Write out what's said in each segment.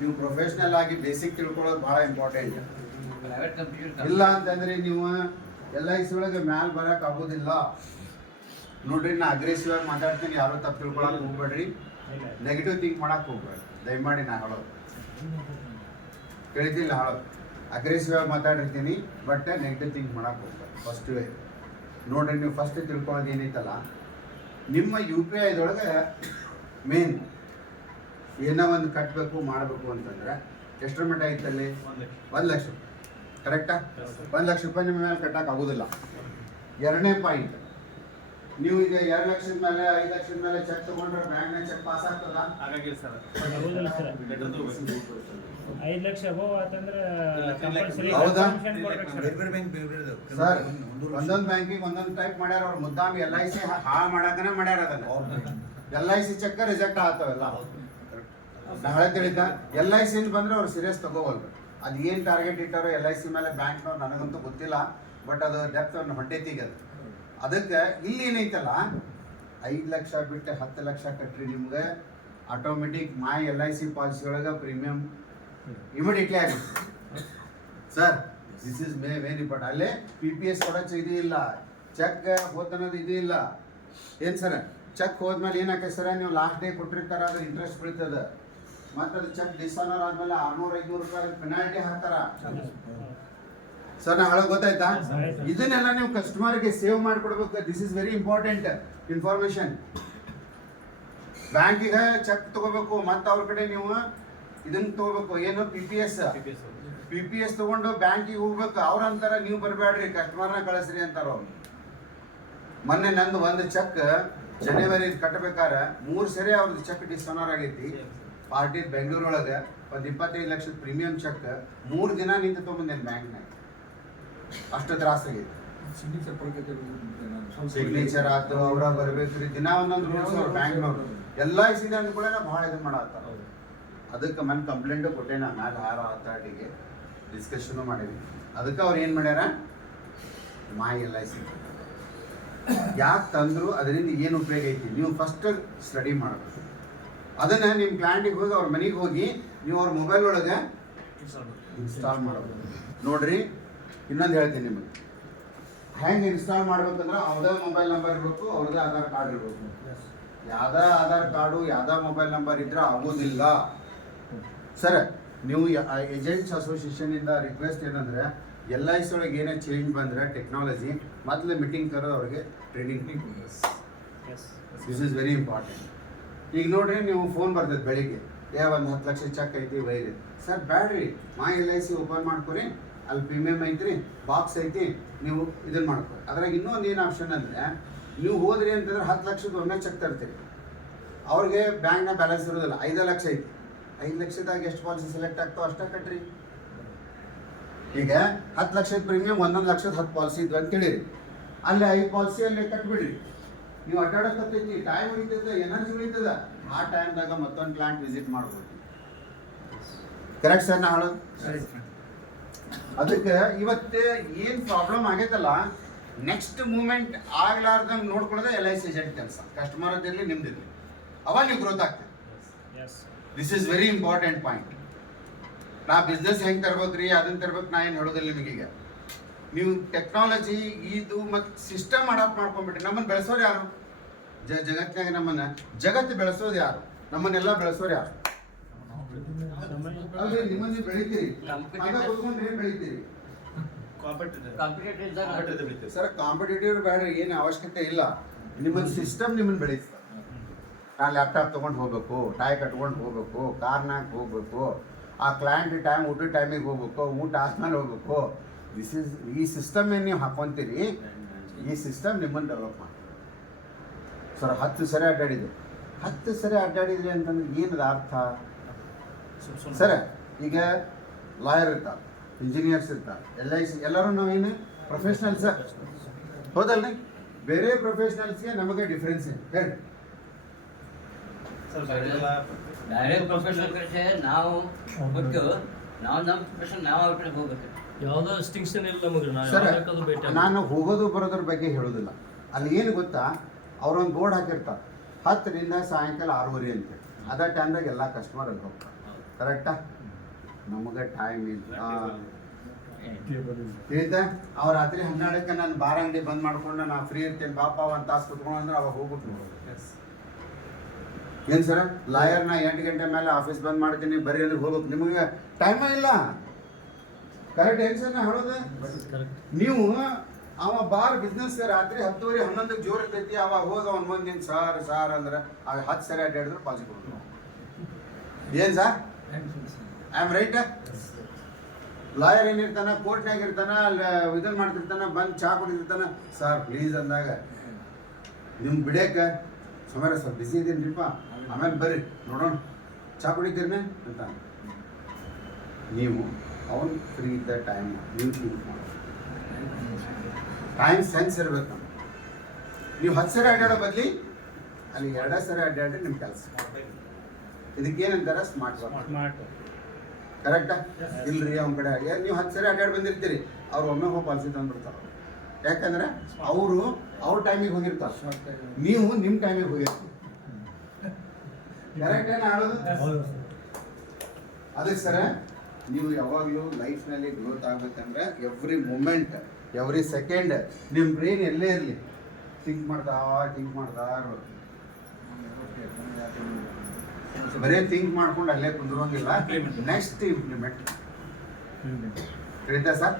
ನೀವು ಪ್ರೊಫೆಷ್ನಲ್ ಆಗಿ ಬೇಸಿಕ್ ತಿಳ್ಕೊಳ್ಳೋದು ಭಾಳ ಇಂಪಾರ್ಟೆಂಟ್. ಇಲ್ಲ ಅಂತಂದ್ರೆ ನೀವು LIC ಒಳಗೆ ಮ್ಯಾಲ್ ಬರಕ್ ಆಗೋದಿಲ್ಲ. ನೋಡ್ರಿ, ನಾ ಅಗ್ರೆಸಿವ್ ಆಗಿ ಮಾತಾಡ್ತೀನಿ, ಯಾರು ತಪ್ಪು ತಿಳ್ಕೊಳಕ್ ಹೋಗ್ಬೇಡ್ರಿ, ನೆಗೆಟಿವ್ ಥಿಂಕ್ ಮಾಡಕ್ ಹೋಗ್ಬೇಡ್ರಿ ದಯಮಾಡಿ. ನಾ ಹೇಳೋದು ಕೇಳ್ತಿಲ್ಲ, ಹೇಳೋದು ಅಗ್ರೆಸಿವ್ ಆಗಿ ಮಾತಾಡಿರ್ತೀನಿ, ಬಟ್ ನೆಗೆಟಿವ್ ಥಿಂಕ್ ಮಾಡಕ್ ಹೋಗ್ಬೇಡ್ರಿ. ಫಸ್ಟ್ ನೋಡ್ರಿ, ನೀವು ಫಸ್ಟ್ ತಿಳ್ಕೊಳ್ಳೋದು ಏನೈತಲ್ಲ, ನಿಮ್ಮ UPIದೊಳಗೆ ಮೇನ್ ಏನೋ ಒಂದು ಕಟ್ಟಬೇಕು ಮಾಡಬೇಕು ಅಂತಂದ್ರೆ ಎಷ್ಟರ ಮಟ್ಟ ಐತಲ್ಲಿ? 1 ಲಕ್ಷ. ಕರೆಕ್ಟಾ? 1 ಲಕ್ಷ ರೂಪಾಯಿ ನಿಮ್ಮ ಮೇಲೆ ಕಟ್ಟಕ್ಕೆ ಆಗೋದಿಲ್ಲ. ಎರಡನೇ ಪಾಯಿಂಟ್, ನೀವು ಈಗ 2 ಲಕ್ಷದ ಮೇಲೆ 5 ಲಕ್ಷದ ಮೇಲೆ ಚೆಕ್ ತಗೊಂಡ್ರೆ ಬ್ಯಾಂಕ್ನ ಚೆಕ್ ಪಾಸ್ ಆಗ್ತದ? ಹಾಗಾಗಿ ಸರ್ 5 ಲಕ್ಷ ಅಬೋವ್ ಆತಂದ್ರೆ ಹೌದಾ ಸರ್? ಒಂದೊಂದು ಬ್ಯಾಂಕಿಗೆ ಒಂದೊಂದು ಟೈಪ್ ಮಾಡ್ಯಾರ ಅವ್ರು. ಮುದ್ದಾಮ್ LIC ಹಾಳು ಮಾಡಕನೇ ಮಾಡ್ಯಾರ. ಅದನ್ನ LIC ಚೆಕ್ ರಿಜೆಕ್ಟ್ ಆಗ್ತಾವೆಲ್ಲ. ನಾಳೆ ತಿಳಿತ LIC ಬಂದ್ರೆ ಅವ್ರು ಸೀರಿಯಸ್ ತಗೋವಲ್ರು. ಅದು ಏನು ಟಾರ್ಗೆಟ್ ಇಟ್ಟಾರೋ LIC ಮೇಲೆ ಬ್ಯಾಂಕ್ನವ್ರು ನನಗಂತೂ ಗೊತ್ತಿಲ್ಲ, ಬಟ್ ಅದು ಡೆಪ್ತ್ ಒಂದು ಹೊಟ್ಟೆತಿಗೆ ಅದು. ಅದಕ್ಕೆ ಇಲ್ಲಿ ಏನೈತಲ್ಲ, 5 ಲಕ್ಷ ಬಿಟ್ಟು 10 ಲಕ್ಷ ಕಟ್ರಿ, ನಿಮ್ಗೆ ಆಟೋಮೆಟಿಕ್ ಮೈ LIC ಪಾಲಿಸಿ ಒಳಗೆ ಪ್ರೀಮಿಯಂ ಇಮಿಡಿಯೇಟ್ಲಿ ಆಗುತ್ತೆ sir. This is very important. ಅಲ್ಲೇ PPS ಕೊಡೋದು ಇದು ಇಲ್ಲ, ಚೆಕ್ ಹೋತನೋದು ಇದು ಇಲ್ಲ. ಏನು ಸರ್, ಚೆಕ್ ಹೋದ್ಮೇಲೆ ಏನಾಕೈತೆ ಸರ, ನೀವು ಲಾಸ್ಟ್ ಡೇ ಕೊಟ್ಟಿರ್ತಾರ, ಅದು ಇಂಟ್ರೆಸ್ಟ್ ಬೀಳ್ತದೆ. ಮತ್ತು ಅದು ಚೆಕ್ ಡಿಸ್ಆನರ್ ಆದ್ಮೇಲೆ 600-500 ರೂಪಾಯಿ ಪೆನಾಲ್ಟಿ ಹಾಕ್ತಾರ ಸರ್. ನಾ ಹೇಳೋದು ಗೊತ್ತಾಯ್ತಾ? ಇದನ್ನೆಲ್ಲ ನೀವು ಕಸ್ಟಮರ್ಗೆ ಸೇವ್ ಮಾಡಿಕೊಡ್ಬೇಕು. This is very important information. ಬ್ಯಾಂಕಿಗೆ ಚೆಕ್ ತಗೋಬೇಕು, ಮತ್ತು ಅವ್ರ ಕಡೆ ನೀವು ಇದನ್ನ ತಗೋಬೇಕು, ಏನು PPS ತಗೊಂಡು ಬ್ಯಾಂಕಿಗೆ ಹೋಗ್ಬೇಕು. ಅವ್ರ ಅಂತಾರ ನೀವು ಬರಬೇಡ್ರಿ, ಕಸ್ಟಮರ್ನ ಕಳಿಸ್ರಿ ಅಂತಾರ ಅವ್ರು. ಮೊನ್ನೆ ನಂದು ಒಂದು ಚೆಕ್ ಜನವರಿ ಕಟ್ಟಬೇಕಾದ್ರೆ 3 ಸರಿ ಅವ್ರದ್ದು ಚೆಕ್ ಡಿಸ್ಆನರ್ ಆಗೈತಿ. ಪಾರ್ಟಿ ಬೆಂಗಳೂರೊಳಗೆ ಒಂದು 25 ಲಕ್ಷದ ಪ್ರೀಮಿಯಂ ಚೆಕ್ 3 ದಿನ ನಿಂತು ತೊಗೊಂಬಂದೇನು ಬ್ಯಾಂಕ್ನಾಗ. ಅಷ್ಟು ತ್ರಾಸಾಗೈತಿ. ಸಿಗ್ನೇಚರ್ ಆಯ್ತು, ಅವ್ರ ಬರ್ಬೇಕ್ರಿ, ದಿನ ಒಂದೊಂದು ರೂಲ್ಸ್ ಅವ್ರು ಬ್ಯಾಂಕ್ನವ್ರು. LIC ಅಂದ್ಕೊಳ್ಳೆ ಭಾಳ ಇದು ಮಾಡತ್ತಾರ. ಅದಕ್ಕೆ ಮನೆ ಕಂಪ್ಲೇಂಟು ಕೊಟ್ಟೆ ನಾನು ಮ್ಯಾಲೆ ಆರ್ ಅಥಾರಿಟಿಗೆ, ಡಿಸ್ಕಷನು ಮಾಡೀವಿ. ಅದಕ್ಕೆ ಅವ್ರು ಏನು ಮಾಡ್ಯಾರ, ಮೈ LIC ಯಾಕೆ ತಂದರು, ಅದರಿಂದ ಏನು ಉಪಯೋಗ ಐತಿ, ನೀವು ಫಸ್ಟ್ ಸ್ಟಡಿ ಮಾಡಬೇಕು. ಅದನ್ನು ನಿಮ್ಮ ಕ್ಲೈಂಟಿಗೆ ಹೋಗಿ ಅವ್ರ ಮನೆಗೆ ಹೋಗಿ ನೀವು ಅವ್ರ ಮೊಬೈಲ್ ಒಳಗೆ ಇನ್ಸ್ಟಾಲ್ ಮಾಡಬೇಕು. ನೋಡ್ರಿ, ಇನ್ನೊಂದು ಹೇಳ್ತೀನಿ ನಿಮಗೆ, ಹೆಂಗೆ ಇನ್ಸ್ಟಾಲ್ ಮಾಡ್ಬೇಕಂದ್ರೆ ಅವ್ರದೇ ಮೊಬೈಲ್ ನಂಬರ್ ಇರಬೇಕು, ಅವ್ರದ್ದೇ ಆಧಾರ್ ಕಾರ್ಡ್ ಇರಬೇಕು. ಯಾವುದೇ ಆಧಾರ್ ಕಾರ್ಡು ಯಾವುದೇ ಮೊಬೈಲ್ ನಂಬರ್ ಇದ್ರೆ ಆಗೋದಿಲ್ಲ ಸರ್. ನೀವು ಏಜೆಂಟ್ಸ್ ಅಸೋಸಿಯೇಷನಿಂದ ರಿಕ್ವೆಸ್ಟ್ ಏನಂದರೆ, LIC ಒಳಗೆ ಏನೇ ಚೇಂಜ್ ಬಂದರೆ ಟೆಕ್ನಾಲಜಿ ಮೊದಲು ಮೀಟಿಂಗ್ ಕರೆದು ಅವ್ರಿಗೆ training. This is very important. ಈಗ ನೋಡ್ರಿ, ನೀವು ಫೋನ್ ಬರ್ತದೆ ಬೆಳಿಗ್ಗೆ, ಒಂದು 10 ಲಕ್ಷ ಚೆಕ್ ಐತಿ ವೈರಿ ಸರ್, ಬ್ಯಾಡ್ರಿ, ಮೈ LIC ಓಪನ್ ಮಾಡ್ಕೊರಿ, ಅಲ್ಲಿ ಪ್ರೀಮಿಯಮ್ ಐತ್ರಿ, ಬಾಕ್ಸ್ ಐತಿ, ನೀವು ಇದನ್ನು ಮಾಡ್ಕೊರಿ. ಅದ್ರಾಗ ಇನ್ನೊಂದು ಏನು ಆಪ್ಷನ್ ಅಂದರೆ, ನೀವು ಹೋದ್ರಿ ಅಂತಂದ್ರೆ 10 ಲಕ್ಷದ ಒಮ್ಮೆ ಚೆಕ್ ತರ್ತೀರಿ, ಅವ್ರಿಗೆ ಬ್ಯಾಂಕ್ನ ಬ್ಯಾಲೆನ್ಸ್ ಇರೋದಿಲ್ಲ, 5 ಲಕ್ಷ ಐತಿ. 5 ಲಕ್ಷದಾಗ ಎಷ್ಟು ಪಾಲಿಸಿ ಸೆಲೆಕ್ಟ್ ಆಗ್ತಾವೆ ಅಷ್ಟೇ ಕಟ್ರಿ. ಈಗ 10 ಲಕ್ಷದ ಪ್ರೀಮಿಯಮ್ 11 ಲಕ್ಷದ 10 ಪಾಲಿಸಿ ಇದ್ವು ಅಂತೇಳಿರಿ, ಅಲ್ಲಿ 5 ಪಾಲಿಸಿ ಅಲ್ಲಿ ಕಟ್ಬಿಡ್ರಿ. ನೀವು ಅಡ್ಡಾಡಕತ್ತೈತಿ, ಟೈಮ್ ಉಳಿತದ, ಎನರ್ಜಿ ಉಳಿತದ, ಆ ಟೈಮ್ದಾಗ ಮತ್ತೊಂದು ಪ್ಲಾಂಟ್ ವಿಸಿಟ್ ಮಾಡ್ಬೋದು. ಕರೆಕ್ಟ್ ಸರ್ ನಾ ಹೇಳೋದು? ಅದಕ್ಕೆ ಇವತ್ತೇ ಏನು ಪ್ರಾಬ್ಲಮ್ ಆಗೈತಲ್ಲ, ನೆಕ್ಸ್ಟ್ ಮೂಮೆಂಟ್ ಆಗ್ಲಾರ್ದಂಗೆ ನೋಡ್ಕೊಳ್ಳೋದೇ LIC ಏಜೆಂಟ್ ಕೆಲಸ. ಕಸ್ಟಮರ್ ಅದಿರಲಿ, ನಿಮ್ದಿರಲಿ, ಅವಾಗ ನೀವು ಗ್ರೋತ್ ಆಗ್ತದೆ. This is very important point. ನಾ ಬಿಸ್ನೆಸ್ ಹೆಂಗೆ ತರ್ಬೇಕ್ರಿ, ಅದನ್ನು ತರ್ಬೇಕು, ನಾ ಏನು ಹೇಳೋದಿಲ್ಲ ನಿಮಗೀಗ. ನೀವು ಟೆಕ್ನಾಲಜಿ ಇದು ಮತ್ತು ಸಿಸ್ಟಮ್ ಅಡಾಪ್ಟ್ ಮಾಡ್ಕೊಂಡ್ಬಿಟ್ರಿ. ನಮ್ಮನ್ನು ಬೆಳೆಸೋರು ಯಾರು? ಜಗತ್ತಿನಾಗ ನಮ್ಮನ್ನು ಜಗತ್ತು ಬೆಳೆಸೋದು ಯಾರು? ನಮ್ಮನ್ನೆಲ್ಲ ಬೆಳೆಸೋರು ಯಾರು? ಅಲ್ರಿ, ನಿಮ್ಮನ್ನು ಬೆಳಿತೀರಿ, ಏನು ಬೆಳಿತೀರಿ ಸರ್? ಕಾಂಪಿಟೇಟಿವ್ ಬೇಡ್ರಿ, ಏನು ಅವಶ್ಯಕತೆ ಇಲ್ಲ. ನಿಮ್ಮನ್ನು ಸಿಸ್ಟಮ್ ನಿಮ್ಮನ್ನು ಬೆಳೆಸ್ತಾರೆ. ನಾನು ಲ್ಯಾಪ್ಟಾಪ್ ತೊಗೊಂಡು ಹೋಗ್ಬೇಕು, ಟೈ ಕಟ್ಕೊಂಡು ಹೋಗ್ಬೇಕು, ಕಾರ್ನಾಗ ಹೋಗ್ಬೇಕು, ಆ ಕ್ಲೈಂಟ್ ಟೈಮ್ ಊಟದ ಟೈಮಿಗೆ ಹೋಗ್ಬೇಕು, ಊಟ ಆದ್ಮೇಲೆ ಹೋಗ್ಬೇಕು. ಈ ಸಿಸ್ಟಮ್ ಏನು ನೀವು ಹಾಕ್ಕೊಂತೀರಿ, ಈ ಸಿಸ್ಟಮ್ ನಿಮ್ಮನ್ನು ಡೆವಲಪ್ ಮಾಡಿ ಸರ್. 10 ಸರಿ ಅಡ್ಡಾಡಿದ್ವಿ, 10 ಸರಿ ಅಡ್ಡಾಡಿದ್ರಿ ಅಂತಂದ್ರೆ ಏನದ ಅರ್ಥ ಸರ್? ಈಗ ಲಾಯರ್ ಇರ್ತಾರೆ, ಇಂಜಿನಿಯರ್ಸ್ ಇರ್ತಾರೆ, LIC ಎಲ್ಲರೂ ನಾವೇನು ಪ್ರೊಫೆಷ್ನಲ್ಸ್ ಹೌದಲ್ರಿ? ಬೇರೆ ಪ್ರೊಫೆಷ್ನಲ್ಸ್ಗೆ ನಮಗೆ ಡಿಫ್ರೆನ್ಸ್ ಏನು ಹೇಳಿ? ಡೈರೆಕ್ಟ್ ಪ್ರೊಫೆಷನಲ್ ಕಡೆ ನಾವು ಹೋಗ್ಬೇಕು, ನಾವು ನಮ್ಮ ಪ್ರೊಫೆಷನ್ ನಾವು ಅವ್ರ ಕಡೆ ಹೋಗ್ಬೇಕು. ಯಾವುದೋ ಡಿಸ್ಟಿಂಕ್ಷನ್ ಇಲ್ಲ ನಮಗೆ. ನಾನು ಹೋಗೋದು ಬರೋದ್ರ ಬಗ್ಗೆ ಹೇಳೋದಿಲ್ಲ. ಅಲ್ಲಿ ಏನು ಗೊತ್ತಾ, ಅವ್ರೊಂದು ಬೋರ್ಡ್ ಹಾಕಿರ್ತಾರೆ, 10ರಿಂದ ಸಾಯಂಕಾಲ 6:30 ಅಂತೇಳಿ. ಅದೇ ಟೈಮ್ದಾಗ ಎಲ್ಲ ಕಸ್ಟಮರ್ ಅಲ್ಲಿ ಹೋಗ್ತಾರೆ. ಕರೆಕ್ಟಾ? ನಮಗೆ ಟೈಮ್ ಇಲ್ಲ. ತಿಳಿತಾ? ಅವ್ರು ರಾತ್ರಿ 12ಕ್ಕೆ ನಾನು ಬಾರ್ ಅಂಗಡಿ ಬಂದ್ ಮಾಡ್ಕೊಂಡು ನಾ ಫ್ರೀ ಇರ್ತೇನೆ ಬಾಪ ಒಂದು ತಾಸು ಕುತ್ಕೊಂಡು ಅಂದ್ರೆ ಅವಾಗ ಹೋಗ್ಬಿಟ್ಟು ಏನು ಸರ್ ಲಾಯರ್ ನಾ 8 ಗಂಟೆ ಮೇಲೆ ಆಫೀಸ್ ಬಂದ್ ಮಾಡ್ತೀನಿ ಬರ್ರಿ ಅಂದ್ರೆ ಹೋಗ್ಬೇಕು. ನಿಮಗೆ ಟೈಮ ಇಲ್ಲ. ಕರೆಕ್ಟ್ ಏನು ಸರ್ ನಾ ಹೇಳೋದು? ನೀವು ಅವ ಬಾರ್ ಬಿಸ್ನೆಸ್ ರಾತ್ರಿ 10:30 11ಕ್ಕೆ ಜೋರ್ ಇರ್ತೈತಿ. ಅವಾಗ ಹೋಗ ಅವ್ನ ಮುಂದೆ ಸಾರ್ ಅಂದ್ರೆ ಅವಾಗ 10 ಸರಿ ಅಡ್ಡಾಡಿದ್ರೆ ಪಾಸಿಬಲ್. ಏನು sir I am right? Lawyer ಏನಿರ್ತಾನ ಕೋರ್ಟ್ನಾಗ ಇರ್ತಾನ ಇದನ್ನ ಮಾಡ್ತಿರ್ತಾನ ಬಂದು ಚಾ ಕುಡಿದಿರ್ತಾನ ಸರ್ ಪ್ಲೀಸ್ ಅಂದಾಗ ನಿಮ್ಗೆ ಬಿಡಕ್ಕೆ ಸುಮಾರು ಸ್ವಲ್ಪ ಬಿಸಿ ಇದ್ದೀನಿಪ್ಪ ಆಮೇಲೆ ಬರ್ರಿ ನೋಡೋಣ ಚಾ ಕುಡಿತೀರನೇ ಅಂತ. ನೀವು ಅವನು ಫ್ರೀ ಇದ್ದ ಟೈಮ್ ನೀವು ಯೂಸ್ ಮಾಡಿ. ಟೈಮ್ ಸೆನ್ಸ್ ಇರ್ಬೇಕು. ನೀವು 10 ಸರಿ ಅಡ್ಡಾಡೋ ಬದಲಿ ಅಲ್ಲಿ 2 ಸರಿ ಅಡ್ಡಾಡ್ರೆ ನಿಮ್ಮ ಕೆಲಸ. ಇದಕ್ಕೇನಂತಾರೆ ಸ್ಮಾರ್ಟ್ ವರ್ಕ್. ಕರೆಕ್ಟಾ? ಇಲ್ರಿ ಅವ್ನ ಕಡೆ ನೀವು 10 ಸರಿ ಅಡ್ಡಾಡಿ ಬಂದಿರ್ತೀರಿ, ಅವ್ರು ಒಮ್ಮೆ ಹೋಗಿ ಪಾಲಿಸಿ ತಂದ್ಬಿಡ್ತಾರೆ. ಯಾಕಂದ್ರೆ ಅವರು ಅವ್ರ ಟೈಮಿಗೆ ಹೋಗಿರ್ತಾರೆ, ನೀವು ನಿಮ್ಮ ಟೈಮಿಗೆ ಹೋಗಿರ್ತೀರಿ. ಕರೆಕ್ಟ್ ಏನು ಆಡೋದು? ಅದಕ್ಕೆ ಸರ ನೀವು ಯಾವಾಗಲೂ ಲೈಫ್ನಲ್ಲಿ ಗ್ರೋತ್ ಆಗ್ಬೇಕಂದ್ರೆ ಎವ್ರಿ ಮೂಮೆಂಟ್ ಎವ್ರಿ ಸೆಕೆಂಡ್ ನಿಮ್ಮ ಬ್ರೈನ್ ಎಲ್ಲೇ ಇರಲಿ ಥಿಂಕ್ ಮಾಡ್ತಾ ಇರ್ಬೇಕು. ಬರೀ ಥಿಂಕ್ ಮಾಡ್ಕೊಂಡು ಅಲ್ಲೇ ಕುಂದ್ರೋಂಗಿಲ್ಲ, ನೆಕ್ಸ್ಟ್ ಇಂಪ್ಲಿಮೆಂಟ್. ತಿಳಿತಾ ಸರ್?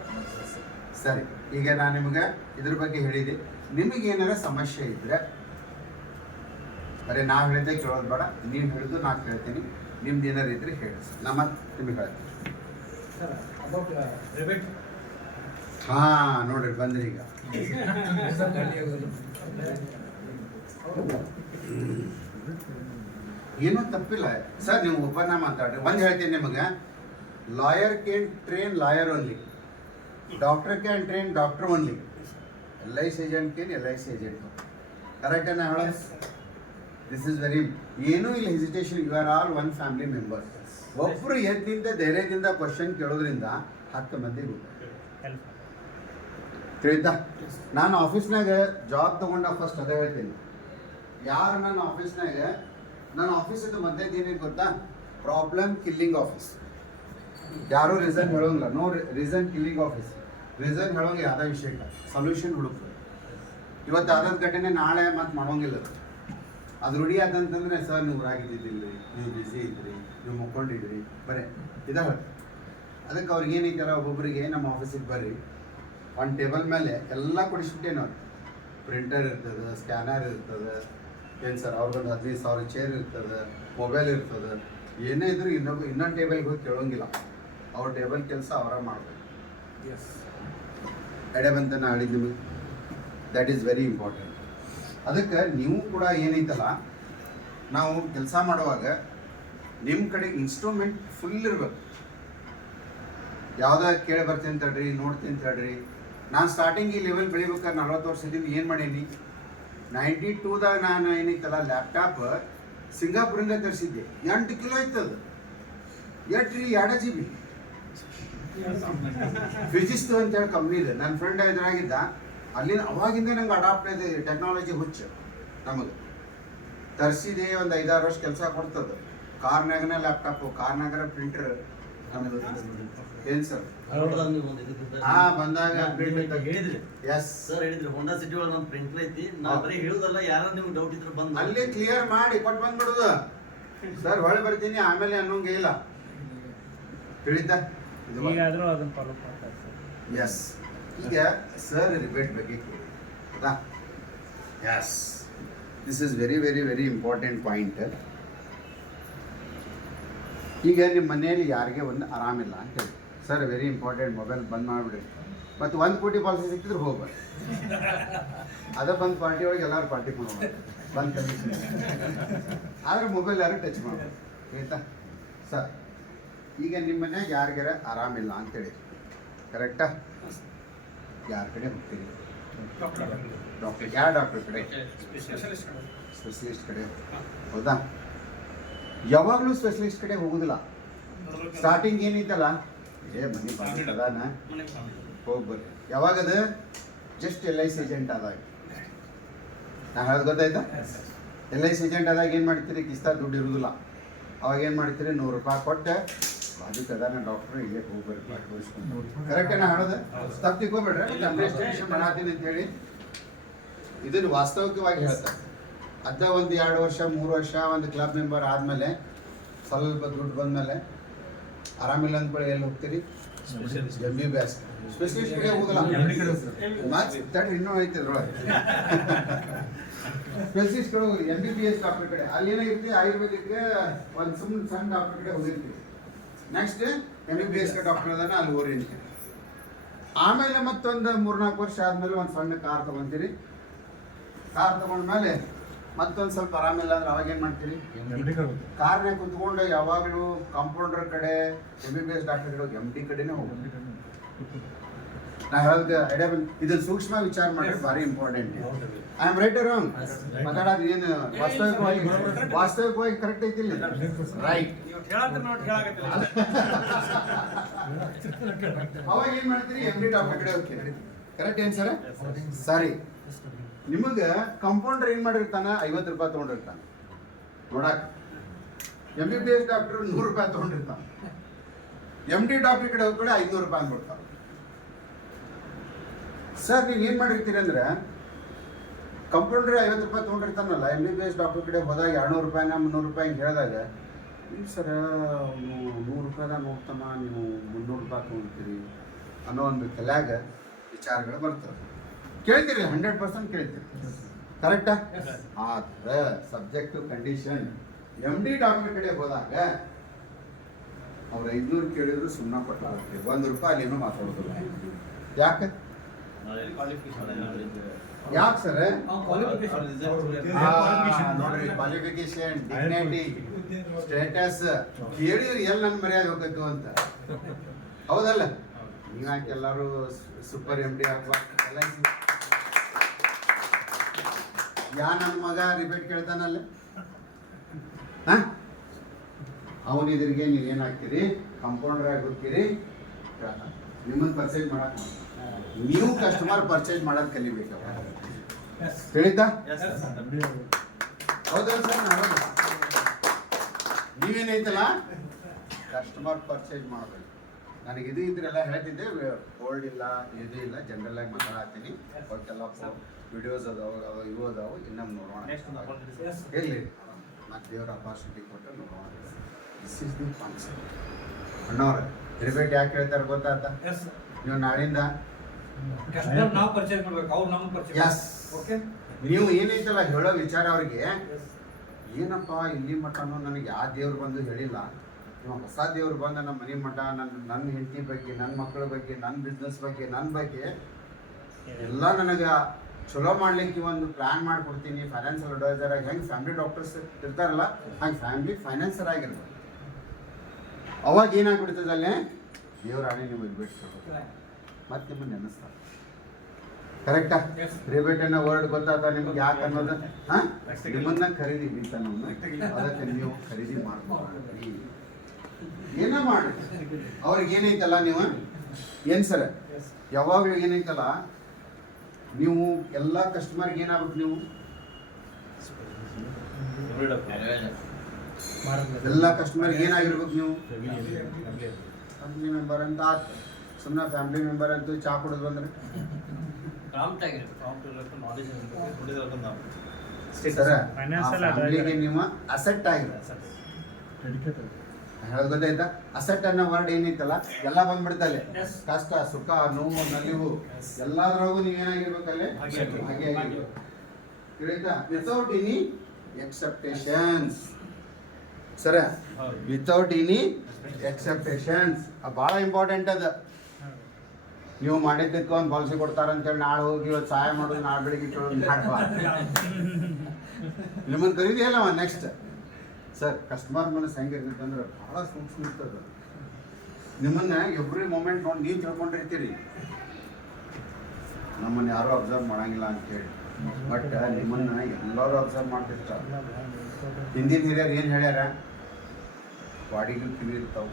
ಸರಿ, ಈಗ ನಾನು ನಿಮಗೆ ಇದ್ರ ಬಗ್ಗೆ ಹೇಳಿದೆ. ನಿಮಗೇನಾರ ಸಮಸ್ಯೆ ಇದ್ರೆ ಬರೀ ನಾವು ಹೇಳಿದ್ದೆ ಕೇಳೋದು ಬೇಡ, ನೀವು ಹೇಳಿದ್ದು ನಾನು ಕೇಳ್ತೀನಿ. ನಿಮ್ದು ಏನಾರು ಇದ್ರೆ ಹೇಳಿ, ನಮ್ಮ ನಿಮಗೆ ಹೇಳ್ತೀನಿ. ಹಾಂ ನೋಡ್ರಿ ಬಂದ್ರಿ ಈಗ. ಏನೂ ತಪ್ಪಿಲ್ಲ ಸರ್, ನೀವು ಒಬ್ಬನ ಮಾತಾಡ್ರಿ. ಒಂದು ಹೇಳ್ತೀನಿ ನಿಮಗೆ, lawyer can train lawyer only, doctor can train doctor only, LIC agent can LIC agent. Correct ನಾ ಹೇಳೋದು? ದಿಸ್ ಇಸ್ ವೆರಿ ಏನೂ ಇಲ್ಲ hesitation. You are all one family member. ಒಬ್ಬರು ಎದ್ದಿಂದ ಧೈರ್ಯದಿಂದ ಕ್ವಶನ್ ಕೇಳೋದ್ರಿಂದ 10 ಮಂದಿ ತಿಳಿತಾ? ನಾನು ಆಫೀಸ್ನಾಗ ಜಾಬ್ ತೊಗೊಂಡ ಫಸ್ಟ್ ಅದೇ ಹೇಳ್ತೀನಿ. ಯಾರು ನನ್ನ ಆಫೀಸಿಂದ ಮಧ್ಯದ ಏನೇನು ಗೊತ್ತಾ? Problem killing office. ಯಾರೂ ರೀಸನ್ ಹೇಳೋಂಗಿಲ್ಲ. No reason killing office. Reason ಹೇಳೋಂಗೆ ಯಾವುದೇ ವಿಷಯಕ್ಕೆ ಸೊಲ್ಯೂಷನ್ ಹುಡುಕ್ತಾರೆ. ಇವತ್ತು ಆದದ ಘಟನೆ ನಾಳೆ ಮತ್ತೆ ಮಾಡೋಂಗಿಲ್ಲ. ಅದು ರೂಢಿ ಆದಂತಂದ್ರೆ ಸರ್ ನೀವು ಊರಾಗಿದ್ದಿದ್ದಿಲ್ಲ, ನೀವು ಬ್ಯುಸಿ ಇದ್ರಿ, ನೀವು ಮುಕ್ಕೊಂಡಿದ್ರಿ, ಬರೀ ಇದಾವೆ. ಅದಕ್ಕೆ ಅವ್ರಿಗೆ ಏನೈತಲ್ಲ, ಒಬ್ಬೊಬ್ಬರಿಗೆ ನಮ್ಮ ಆಫೀಸಿಗೆ ಬರ್ರಿ, ಒಂದು ಟೇಬಲ್ ಮೇಲೆ ಎಲ್ಲ ಕೊಡಿಸ್ಬಿಟ್ಟೆ ನಾವು. ಪ್ರಿಂಟರ್ ಇರ್ತದೆ, ಸ್ಕ್ಯಾನರ್ ಇರ್ತದೆ, ಏನು ಸರ್ ಅವ್ರಿಗೊಂದು 15,000 ಚೇರ್ ಇರ್ತದೆ, ಮೊಬೈಲ್ ಇರ್ತದೆ. ಏನೇ ಇದ್ರೂ ಇನ್ನೊಂದು ಟೇಬಲ್ಗೆ ಹೋಗಿ ಕೇಳೋಂಗಿಲ್ಲ. ಅವ್ರ ಟೇಬಲ್ ಕೆಲಸ ಅವರ ಮಾಡಬೇಕು. ಎಡೆ ಬಂತ ನಾ ಹೇಳಿದ್ದು ನಿಮಗೆ, ದ್ಯಾಟ್ ಈಸ್ ವೆರಿ ಇಂಪಾರ್ಟೆಂಟ್. ಅದಕ್ಕೆ ನೀವು ಕೂಡ ಏನೈತಲ್ಲ, ನಾವು ಕೆಲಸ ಮಾಡುವಾಗ ನಿಮ್ಮ ಕಡೆ ಇನ್ಸ್ಟ್ರೂಮೆಂಟ್ ಫುಲ್ ಇರ್ಬೇಕು. ಯಾವುದೇ ಕೇಳಿ ಬರ್ತೀನಿ ತಡ್ರಿ, ನೋಡ್ತೀನಿ ತಡ್ರಿ. ನಾನು ಸ್ಟಾರ್ಟಿಂಗ್ ಈ ಲೆವೆಲ್ ಬೆಳಿಬೇಕಾದ್ರೆ 40 ವರ್ಷದಿಂದ ಏನು ಮಾಡೀನಿ, 92ದಾಗ ನಾನು ಏನೈತಲ್ಲ ಲ್ಯಾಪ್ಟಾಪ್ ಸಿಂಗಾಪುರಿಂದ ತರಿಸಿದ್ದೆ. 8 ಕಿಲೋ ಇತ್ತದು. 2 GB ಫಿಜಿಕ್ಸ್ ಅಂತೇಳಿ ಕಂಪ್ನಿ ಇದೆ. ನನ್ನ ಫ್ರೆಂಡ್ ಇದ್ರಾಗಿದ್ದ, ಅವಾಗಿಂದ ನಂಗೆ ಅಡಾಪ್ಟ್ ಇದೆ ಟೆಕ್ನಾಲಜಿ ಹುಚ್ಚು. ನಮಗೆ ತರಿಸಿದೆ, ಒಂದು 5-6 ವರ್ಷ ಕೆಲಸ ಕೊಡ್ತದೆ. ಕಾರ್ನಾಗನ ಲ್ಯಾಪ್ಟಾಪು, ಕಾರ್ನಾಗರ ಪ್ರಿಂಟರ್. ಏನು ಸರ್ ಬಂದಾಗ ಹೇಳಿದ್ರಿ? ಎಸ್ ಸರ್ ಹೇಳಿದ್ರಿ ಹೋಂಡಾ ಸಿಟಿ ಒಳಗೆ ಒಂದು ಪ್ರಿಂಟರ್ ಐತಿ. ನಾ ಬರೀ ಹೇಳುದಲ್ಲ, ಯಾರು ನಿಮ್ಗೆ ಡೌಟ್ ಇದ್ರೆ ಬಂದು ಅಲ್ಲಿ ಕ್ಲಿಯರ್ ಮಾಡಿ ಕೊಟ್ಟು ಬಂದ್ಬಿಡುದು. ಸರ್ ಹೊಳೆ ಬರ್ತೀನಿ ಆಮೇಲೆ ಅನ್ನೋಂಗೆ ಇಲ್ಲ. ತಿಳಿತಾ? ಈಗಾದರೂ ಅದನ್ನು ಫಾಲೋ ಮಾಡ್ತಾರೆ ಸರ್. ಎಸ್. ಈಗ ಸರ್ ರಿಬೇಟ್ ಬಗ್ಗೆ ಕೇಳಿ, ಹೌದಾ? Yes, this is very very very important point. ಈಗ ನಿಮ್ಮ ಮನೆಯಲ್ಲಿ ಯಾರಿಗೆ ಒಂದು ಆರಾಮಿಲ್ಲ ಅಂತ ಹೇಳಿ, ಸರ್ ವೆರಿ ಇಂಪಾರ್ಟೆಂಟ್, ಮೊಬೈಲ್ ಬಂದ್ ಮಾಡಿಬಿಡಿ. ಮತ್ತು 1 ಕೋಟಿ ಪಾಲಿಸಿ ಸಿಕ್ಕಿದ್ರೆ ಹೋಗ್ಬಾರ್ದು. ಅದ ಬಂದು ಪಾರ್ಟಿ ಒಳಗೆ ಎಲ್ಲರೂ ಪಾರ್ಟಿ ಮಾಡೋದು ಬಂದು ಕಮಿಷನ್. ಆದರೆ ಮೊಬೈಲ್ ಯಾರು ಟಚ್ ಮಾಡ್ಬೋದು. ಆಯ್ತಾ ಸರ್? ಈಗ ನಿಮ್ಮ ಮನ್ಯಾಗ ಯಾರಿಗಾರ ಆರಾಮಿಲ್ಲ ಅಂತೇಳಿ, ಕರೆಕ್ಟಾ? ಯಾರ ಕಡೆ ಹೋಗ್ತೀರಿ? ಡಾಕ್ಟರ್. ಯಾವ ಡಾಕ್ಟರ್ ಕಡೆ? ಸ್ಪೆಷಲಿಸ್ಟ್ ಕಡೆ. ಹೌದಾ? ಯಾವಾಗಲೂ ಸ್ಪೆಷಲಿಸ್ಟ್ ಕಡೆ ಹೋಗುದಿಲ್ಲ. ಸ್ಟಾರ್ಟಿಂಗ್ ಏನೈತಲ್ಲ, ಮನೆ ಬಾಗಿಲದಾನ ಹೋಗ್ಬರ್ರಿ. ಯಾವಾಗದ? ಜಸ್ಟ್ LIC ಏಜೆಂಟ್ ಆದಾಗ. ನಾನು ಹೇಳೋದು ಗೊತ್ತಾಯ್ತಾ? LIC ಏಜೆಂಟ್ ಆದಾಗ ಏನು ಮಾಡ್ತೀರಿ? ಕಿಸ್ತಾ ದುಡ್ಡು ಇರುವುದಿಲ್ಲ. ಅವಾಗ ಏನು ಮಾಡ್ತೀರಿ 100 ರೂಪಾಯಿ ಕೊಟ್ಟೆ ಅದಕ್ಕೆ ಅದಾನ ಡಾಕ್ಟ್ರು ಇಲ್ಲೇ ಹೋಗ್ಬರ್ರಿ ತೋರಿಸ್ಕೊಂಡು ಕರೆಕ್ಟೇನ ಹೇಳೋದು ತಪ್ಪು ತಿಳ್ಕೊಬೇಡ್ರಿ ಅಂಡರ್ಸ್ಟ್ಯಾಂಡೇಷನ್ ಮಾಡತ್ತೀನಿ ಅಂತೇಳಿ ಇದನ್ನು ವಾಸ್ತವಿಕವಾಗಿ ಹೇಳ್ತಾರೆ. ಅದ ಒಂದು 2 ವರ್ಷ 3 ವರ್ಷ ಒಂದು ಕ್ಲಬ್ ಮೆಂಬರ್ ಆದಮೇಲೆ ಸ್ವಲ್ಪ ದುಡ್ಡು ಬಂದಮೇಲೆ ಆರಾಮಿಲ್ಲ ಅಂದ್ಕೊಳ್ಳಿ ಎಲ್ಲಿ ಹೋಗ್ತೀರಿ MBBS ಸ್ಪೆಷಲಿಸ್ಟ್ ಕಡೆ ಹೋಗಲ್ಲ ತಡಿ ಇನ್ನೂ ಐತೆ ಅದ್ರೊಳಗೆ ಸ್ಪೆಷಲಿಸ್ಟ್ ಕಡೆ ಹೋಗಿ MBBS ಡಾಕ್ಟರ್ ಕಡೆ ಅಲ್ಲಿ ಏನಾಗಿರ್ತೀವಿ ಆಯುರ್ವೇದಿಕ್ಗೆ ಒಂದು ಸಣ್ಣ ಡಾಕ್ಟರ್ ಕಡೆ ಹೋಗಿರ್ತೀವಿ. ನೆಕ್ಸ್ಟ್ MBBS ಡಾಕ್ಟರ್ ಅದಾನ ಅಲ್ಲಿ ಹೋರಿ ಅಂತೀವಿ. ಆಮೇಲೆ ಮತ್ತೊಂದು 3-4 ವರ್ಷ ಆದಮೇಲೆ ಒಂದು ಸಣ್ಣ ಕಾರ್ ತೊಗೊತೀರಿ. ಕಾರ್ ತೊಗೊಂಡ್ಮೇಲೆ ಮತ್ತೊಂದು ಸ್ವಲ್ಪ ಆರಾಮಿಲ್ಲ ಅಂದ್ರೆ ಅವಾಗ ಏನು ಮಾಡ್ತೀರಿ ಕಾರ್ನಾಗ ಕುತ್ಕೊಂಡು ಯಾವಾಗಲೂ ಕಾಂಪೌಂಡರ್ ಕಡೆ MBBS ಡಾಕ್ಟರ್ ಕಡೆ MD ಕಡೆನೇ ಹೋಗ್ತೀವಿ. ನಾ ಹೇಳೋದು ಐಡಿಯಾ ಬಂದು ಇದನ್ನು ಸೂಕ್ಷ್ಮ ವಿಚಾರ ಮಾಡಿದ್ರೆ ಭಾರಿ important. I am right wrong ಮಾತಾಡೋದು ಏನು ವಾಸ್ತವಿಕವಾಗಿ ಕರೆಕ್ಟ್ ಐತಿಲ್ಲ ರೈಟ್. ಅವಾಗ ಏನು ಮಾಡ್ತೀರಿ MD ಡಾಕ್ಟರ್ ಕಡೆ ಹೋಗ್ತೀರಿ. ಕರೆಕ್ಟ್ ಏನು ಸರ್? ಸರಿ, ನಿಮಗೆ ಕಂಪೌಂಡರ್ ಏನು ಮಾಡಿರ್ತಾನೆ 50 ರೂಪಾಯಿ ತೊಗೊಂಡಿರ್ತಾನೆ ನೋಡಕ್ಕೆ. MBBS ಡಾಕ್ಟರ್ 100 ರೂಪಾಯಿ ತೊಗೊಂಡಿರ್ತಾನೆ. MD ಡಾಕ್ಟರ್ ಕಡೆ ಹೋಗ್ಕಡೆ 500 ರೂಪಾಯಿ ಅಂದ್ಬಿಡ್ತಾರೆ. ಸರ್ ನೀವು ಏನು ಮಾಡಿರ್ತೀರಿ ಅಂದ್ರೆ ಕಂಪೌಂಡ್ರಿ 50 ರೂಪಾಯಿ ತೊಗೊಂಡಿರ್ತಾನಲ್ಲ MBBS ಡಾಕ್ಟರ್ ಕಡೆ ಹೋದಾಗ 200 ರೂಪಾಯಿನ 300 ರೂಪಾಯಿ ಹೇಳಿದಾಗ ಇಲ್ಲ ಸರ್ 100 ರೂಪಾಯಿದಾಗ ನೋಡ್ತಾನ ನೀವು 300 ರೂಪಾಯಿ ತೊಗೊಳ್ತೀರಿ ಅನ್ನೋ ಒಂದು ತಲೆಯಾಗ ವಿಚಾರಗಳು ಬರ್ತವೆ. ಕೇಳ್ತೀರಿ 100% ಕೇಳ್ತೀರಿ. ಕರೆಕ್ಟಾ? ಆದ್ರೆ ಸಬ್ಜೆಕ್ಟ್ ಕಂಡೀಷನ್ MD ಡಾಕ್ಟರ್ ಕಡೆ ಹೋದಾಗ ಅವ್ರು 500 ಕೇಳಿದ್ರು ಸುಮ್ಮನೆ ಕೊಟ್ಟಾಗ್ತದೆ. 1 ರೂಪಾಯಿ ಅಲ್ಲಿ ಏನೋ ಮಾತಾಡೋದಿಲ್ಲ. ಯಾಕೆ ಸರ್? ನೋಡ್ರಿ ಕ್ವಾಲಿಫಿಕೇಶನ್ ಡಿಗ್ನಿಟಿ ಸ್ಟೇಟಸ್ ಕೇಳಿದ್ರೆ ಎಲ್ಲಿ ನನ್ನ ಮರ್ಯಾದೆ ಹೋಗ್ಬೇಕು ಅಂತ ಹೌದಲ್ಲ? ನೀವ್ಯಾಕೆ ಎಲ್ಲರೂ ಸೂಪರ್ MD ಆಗ್ಬಾರ್ದು? ಯಾ ನನ್ನ ಮಗ ರಿಪೀಟ್ ಕೇಳ್ತಾನಲ್ಲ ಅವನಿದ್ರಿಗೆ ನೀವೇನು ಹಾಕ್ತೀರಿ ಕಂಪೌಂಡರ್ ಆಗಿ ಹೋಗ್ತೀರಿ. ನಿಮ್ಮನ್ನು ಪರ್ಚೇಸ್ ಮಾಡಕ್ ನೀವು ಕಸ್ಟಮರ್ ಪರ್ಚೇಸ್ ಮಾಡೋದು ಕಲಿಬೇಕು. ತಿಳಿತಾ? ಹೌದಾ ಸರ್? ನೀವೇನೈತಲ್ಲ ಕಸ್ಟಮರ್ ಪರ್ಚೇಸ್ ಮಾಡಬೇಕು. ನನಗೆ ಇದು ಇದ್ರೆಲ್ಲ ಹೇಳ್ತಿದ್ದೆ, ಓಲ್ಡ್ ಇಲ್ಲ ಇದು ಇಲ್ಲ ಜನರಲ್ ಆಗಿ ಮಾತಾಡ್ತೀನಿ. ಒಟ್ಟೆಲ್ಲ ವಿಡಿಯೋಸ್ ಅದಾವ ಇವು ಅದಾವು ಇನ್ನೊಮ್ಮೆ ನೋಡೋಣ. ಇರಲಿ ಮತ್ತು ದೇವ್ರ ಅಪಾರ್ಚುನಿಟಿ ಕೊಟ್ಟು ನೋಡೋಣ. This is the concept. ಅಣ್ಣವ್ರೆ ರಿಬೇಟ್ ಯಾಕೆ ಹೇಳ್ತಾರೆ ಗೊತ್ತಾತ? ನೀವು ನಾಳಿಂದ ನೀವು ಏನೈತಲ್ಲ ಹೇಳೋ ವಿಚಾರ ಅವ್ರಿಗೆ ಏನಪ್ಪ ಇಲ್ಲಿ ಮಠನೂ ನನಗೆ ಯಾವ ದೇವ್ರು ಬಂದು ಹೇಳಿಲ್ಲ, ನೀವು ಹೊಸ ದೇವ್ರು ಬಂದು ನಮ್ಮ ಮನೆ ಮಠ ನನ್ನ ಹೆಂಡತಿ ಬಗ್ಗೆ ನನ್ನ ಮಕ್ಕಳ ಬಗ್ಗೆ ನನ್ನ ಬಿಸ್ನೆಸ್ ಬಗ್ಗೆ ನನ್ನ ಬಗ್ಗೆ ಎಲ್ಲ ನನಗೆ ಚಲೋ ಮಾಡ್ಲಿಕ್ಕೆ ಒಂದು ಪ್ಲ್ಯಾನ್ ಮಾಡಿಕೊಡ್ತೀನಿ. ಫೈನಾನ್ಷಿಯಲ್ ಅಡ್ವೈಸರ್ ಆಗಿ ಹೆಂಗೆ ಫ್ಯಾಮಿಲಿ ಡಾಕ್ಟರ್ಸ್ ಇರ್ತಾರಲ್ಲ ಹಂಗೆ ಫ್ಯಾಮಿಲಿ ಫೈನಾನ್ಸರ್ ಆಗಿರ್ಬೋದು. ಅವಾಗ ಏನಾಗ್ಬಿಡ್ತದಲ್ಲೇ ದೇವ್ರ ಆಣೆ ನಿಮಗೆ ಬಿಟ್ಟು ಮತ್ತೆ ನಿಮ್ಮನ್ನು ನೆನೆಸ್ತಾರೆ. ಕರೆಕ್ಟಾ? ರಿಬೇಟ್ ಅನ್ನೋ ವರ್ಡ್ ಗೊತ್ತಾತ ನಿಮ್ಗೆ ಯಾಕೆ ಅನ್ನೋದು? ನಿಮ್ಮನ್ನ ಖರೀದಿ ಬಿತ್ತ ಅದಕ್ಕೆ ನೀವು ಖರೀದಿ ಮಾಡ್ತೀವಿ ಏನೋ ಮಾಡಿ ಅವ್ರಿಗೆ ಏನೈತಲ್ಲ ನೀವು ಏನು ಸರ್ ಯಾವಾಗಲೂ ಏನೈತಲ್ಲ ನೀವು ಎಲ್ಲ ಕಸ್ಟಮರ್ಗೆ ಏನಾಗ್ಬೇಕು, ನೀವು ಎಲ್ಲ ಕಸ್ಟಮರ್ಗೆ ಏನಾಗಿರ್ಬೇಕು, ನೀವು ಫ್ಯಾಮಿಲಿ ಮೆಂಬರ್ ಅಂತ ಆಯ್ತು. ಸುಮ್ಮನೆ ಫ್ಯಾಮಿಲಿ ಮೆಂಬರ್ ಅಂತೂ ಚಾ ಕುಡಿದು ಬಂದ್ರೆ ಸರ ಫ್ಯಾಮಿಲಿಗೆ ನೀವು ಅಸೆಟ್ ಆಗಿರೋ ಹೇಳೋದು ಗೊತ್ತಾಯ್ತಾ? ಅಸೆಟ್ ಅನ್ನೋ ವರ್ಡ್ ಏನೈತಲ್ಲ ಎಲ್ಲ ಬಂದ್ಬಿಡ್ತಲ್ಲೇ. ಕಷ್ಟ ಸುಖ ನೋವು ನಲಿವು ಎಲ್ಲದ್ರಾಗೂ ನೀವೇನಾಗಿರ್ಬೇಕಲ್ಲೇ ಹಾಗೆ ಆಗಿರ್ಬೇಕು. ತಿಳಿತಾ? ವಿತೌಟ್ ಎನಿ ಎಕ್ಸೆಪ್ಟೇಷನ್ಸ್ ಸರ, ವಿತೌಟ್ ಎನಿ ಎಕ್ಸೆಪ್ಟೇಷನ್ಸ್ ಭಾಳ ಇಂಪಾರ್ಟೆಂಟ್ ಅದ. ನೀವು ಮಾಡಿದ್ದಕ್ಕೆ ಒಂದು ಪಾಲಿಸಿ ಕೊಡ್ತಾರಂತೇಳಿ ನಾಳೆ ಹೋಗಿ ಇವತ್ತು ಸಹಾಯ ಮಾಡೋದು ನಾಳೆ ಬೆಳಿಗ್ಗೆ ಕೇಳೋದು ಮಾಡಬಾರ್ದು. ನಿಮ್ಮನ್ನು ಕರೀದಿಯಲ್ಲ ನೆಕ್ಸ್ಟ್ ಸರ್ ಕಸ್ಟಮರ್ ಮನಸ್ಸು ಹೆಂಗಿರ್ತೈತೆ ಅಂದ್ರೆ ಭಾಳ ಸೂಕ್ಷ್ಮ ಇರ್ತದೆ. ನಿಮ್ಮನ್ನ ಎವ್ರಿ ಮೂಮೆಂಟ್ ನೋಡಿ ನೀವು ತಿಳ್ಕೊಂಡಿರ್ತೀರಿ ನಮ್ಮನ್ನು ಯಾರೂ ಅಬ್ಸರ್ವ್ ಮಾಡಂಗಿಲ್ಲ ಅಂತೇಳಿ. ಬಟ್ ನಿಮ್ಮನ್ನ ಎಲ್ಲರೂ ಅಬ್ಸರ್ವ್ ಮಾಡ್ತಿರ್ತಾರೆ. ಹಿಂದಿನ ಹಿರಿಯರು ಏನು ಹೇಳ್ಯಾರ? ಬಾಡಿಗೂ ಕಿವಿ ಇರ್ತಾವೆ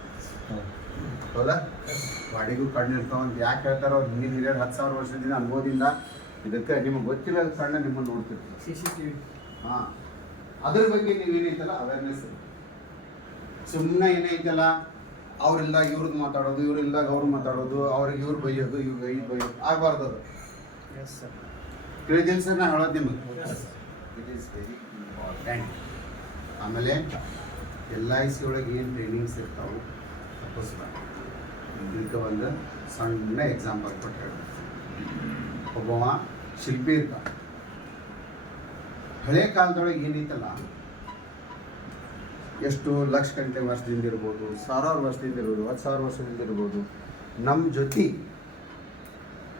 ಹೌದಾ, ಬಾಡಿಗೂ ಕಣ್ಣು ಇರ್ತಾವ ಅಂತ ಯಾಕೆ ಹೇಳ್ತಾರೋ? ಹಿಂದಿನ ಹಿರಿಯರು 10,000 ವರ್ಷದಿಂದ ಅನುಭವದಿಂದ ಇದಕ್ಕೆ ನಿಮಗೆ ಗೊತ್ತಿಲ್ಲ ಕಣ್ಣು ನಿಮ್ಮನ್ನು ನೋಡ್ತಿರ್ತೀವಿ. ಹಾಂ, ಅದ್ರ ಬಗ್ಗೆ ನೀವೇನೈತಲ್ಲ ಅವೇರ್ನೆಸ್ ಸುಮ್ಮನೆ ಏನೈತಲ್ಲ ಅವ್ರಿಲ್ದಾಗ ಇವ್ರದ್ದು ಮಾತಾಡೋದು, ಇವ್ರಿಲ್ದಾಗ ಅವ್ರು ಮಾತಾಡೋದು, ಅವ್ರಿಗೆ ಇವ್ರು ಬೈಯೋದು, ಇವ್ರಿಗೆ ಇದು ಬೈಯೋದು ಆಗಬಾರ್ದು. ಅದು ಎಸ್ ಸರ್. ತಿಳಿದಿಲ್ಲ ಸರ್, ನಾನು ಹೇಳೋದು ನಿಮಗೆ ಇಟ್ ಈಸ್ ವೆರಿ ಇಂಪಾರ್ಟೆಂಟ್. ಆಮೇಲೆ LIC ಒಳಗೆ ಏನು ಟ್ರೈನಿಂಗ್ಸ್ ಇರ್ತಾವೆ ಸಪೋಸ್ ಇದಕ್ಕೆ ಒಂದು ಸಣ್ಣ ಎಕ್ಸಾಂಪಲ್ ಕೊಟ್ಟು ಹೇಳಿ. ಒಬ್ಬವ ಶಿಲ್ಪಿ ಇರ್ತಾನೆ. ಹಳೆ ಕಾಲದೊಳಗೆ ಏನೈತಲ್ಲ, ಎಷ್ಟು ಲಕ್ಷ ಗಂಟೆ ವರ್ಷದಿಂದ ಇರ್ಬೋದು, ಸಾವಿರಾರು ವರ್ಷದಿಂದ ಇರ್ಬೋದು, 10,000 ವರ್ಷದಿಂದ ಇರ್ಬೋದು, ನಮ್ಮ ಜೊತೆ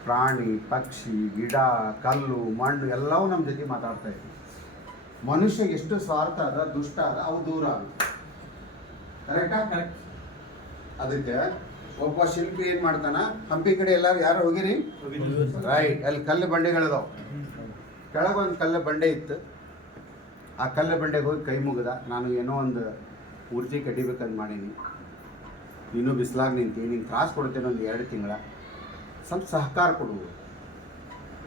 ಪ್ರಾಣಿ ಪಕ್ಷಿ ಗಿಡ ಕಲ್ಲು ಮಣ್ಣು ಎಲ್ಲವೂ ನಮ್ಮ ಜೊತೆ ಮಾತಾಡ್ತಾ ಇದ್ವಿ. ಮನುಷ್ಯ ಎಷ್ಟು ಸ್ವಾರ್ಥ ಅದ, ದುಷ್ಟ ಅದ, ಅವು ದೂರ ಆಗುತ್ತೆ. ಕರೆಕ್ಟಾ? ಕರೆಕ್ಟ್. ಅದಕ್ಕೆ ಒಬ್ಬ ಶಿಲ್ಪಿ ಏನು ಮಾಡ್ತಾನ, ಹಂಪಿ ಕಡೆ ಎಲ್ಲರೂ ಯಾರು ಹೋಗಿರಿ? ರೈಟ್. ಅಲ್ಲಿ ಕಲ್ಲು ಬಂಡೆಗಳಿದಾವೆ. ಕೆಳಗೊಂದು ಕಲ್ಲು ಬಂಡೆ ಇತ್ತು. ಆ ಕಲ್ಲು ಬಂಡೆಗೆ ಹೋಗಿ ಕೈ ಮುಗಿದ, ನಾನು ಏನೋ ಒಂದು ಮೂರ್ತಿ ಕಡಿಬೇಕಂತ ಮಾಡೀನಿ, ನೀನು ಬಿಸಿಲಾಗ ನಿಂತಿ, ನೀನು ತ್ರಾಸು ಕೊಡ್ತೇನೆ ಒಂದು 2 ತಿಂಗಳ, ಸ್ವಲ್ಪ ಸಹಕಾರ ಕೊಡುವುದು,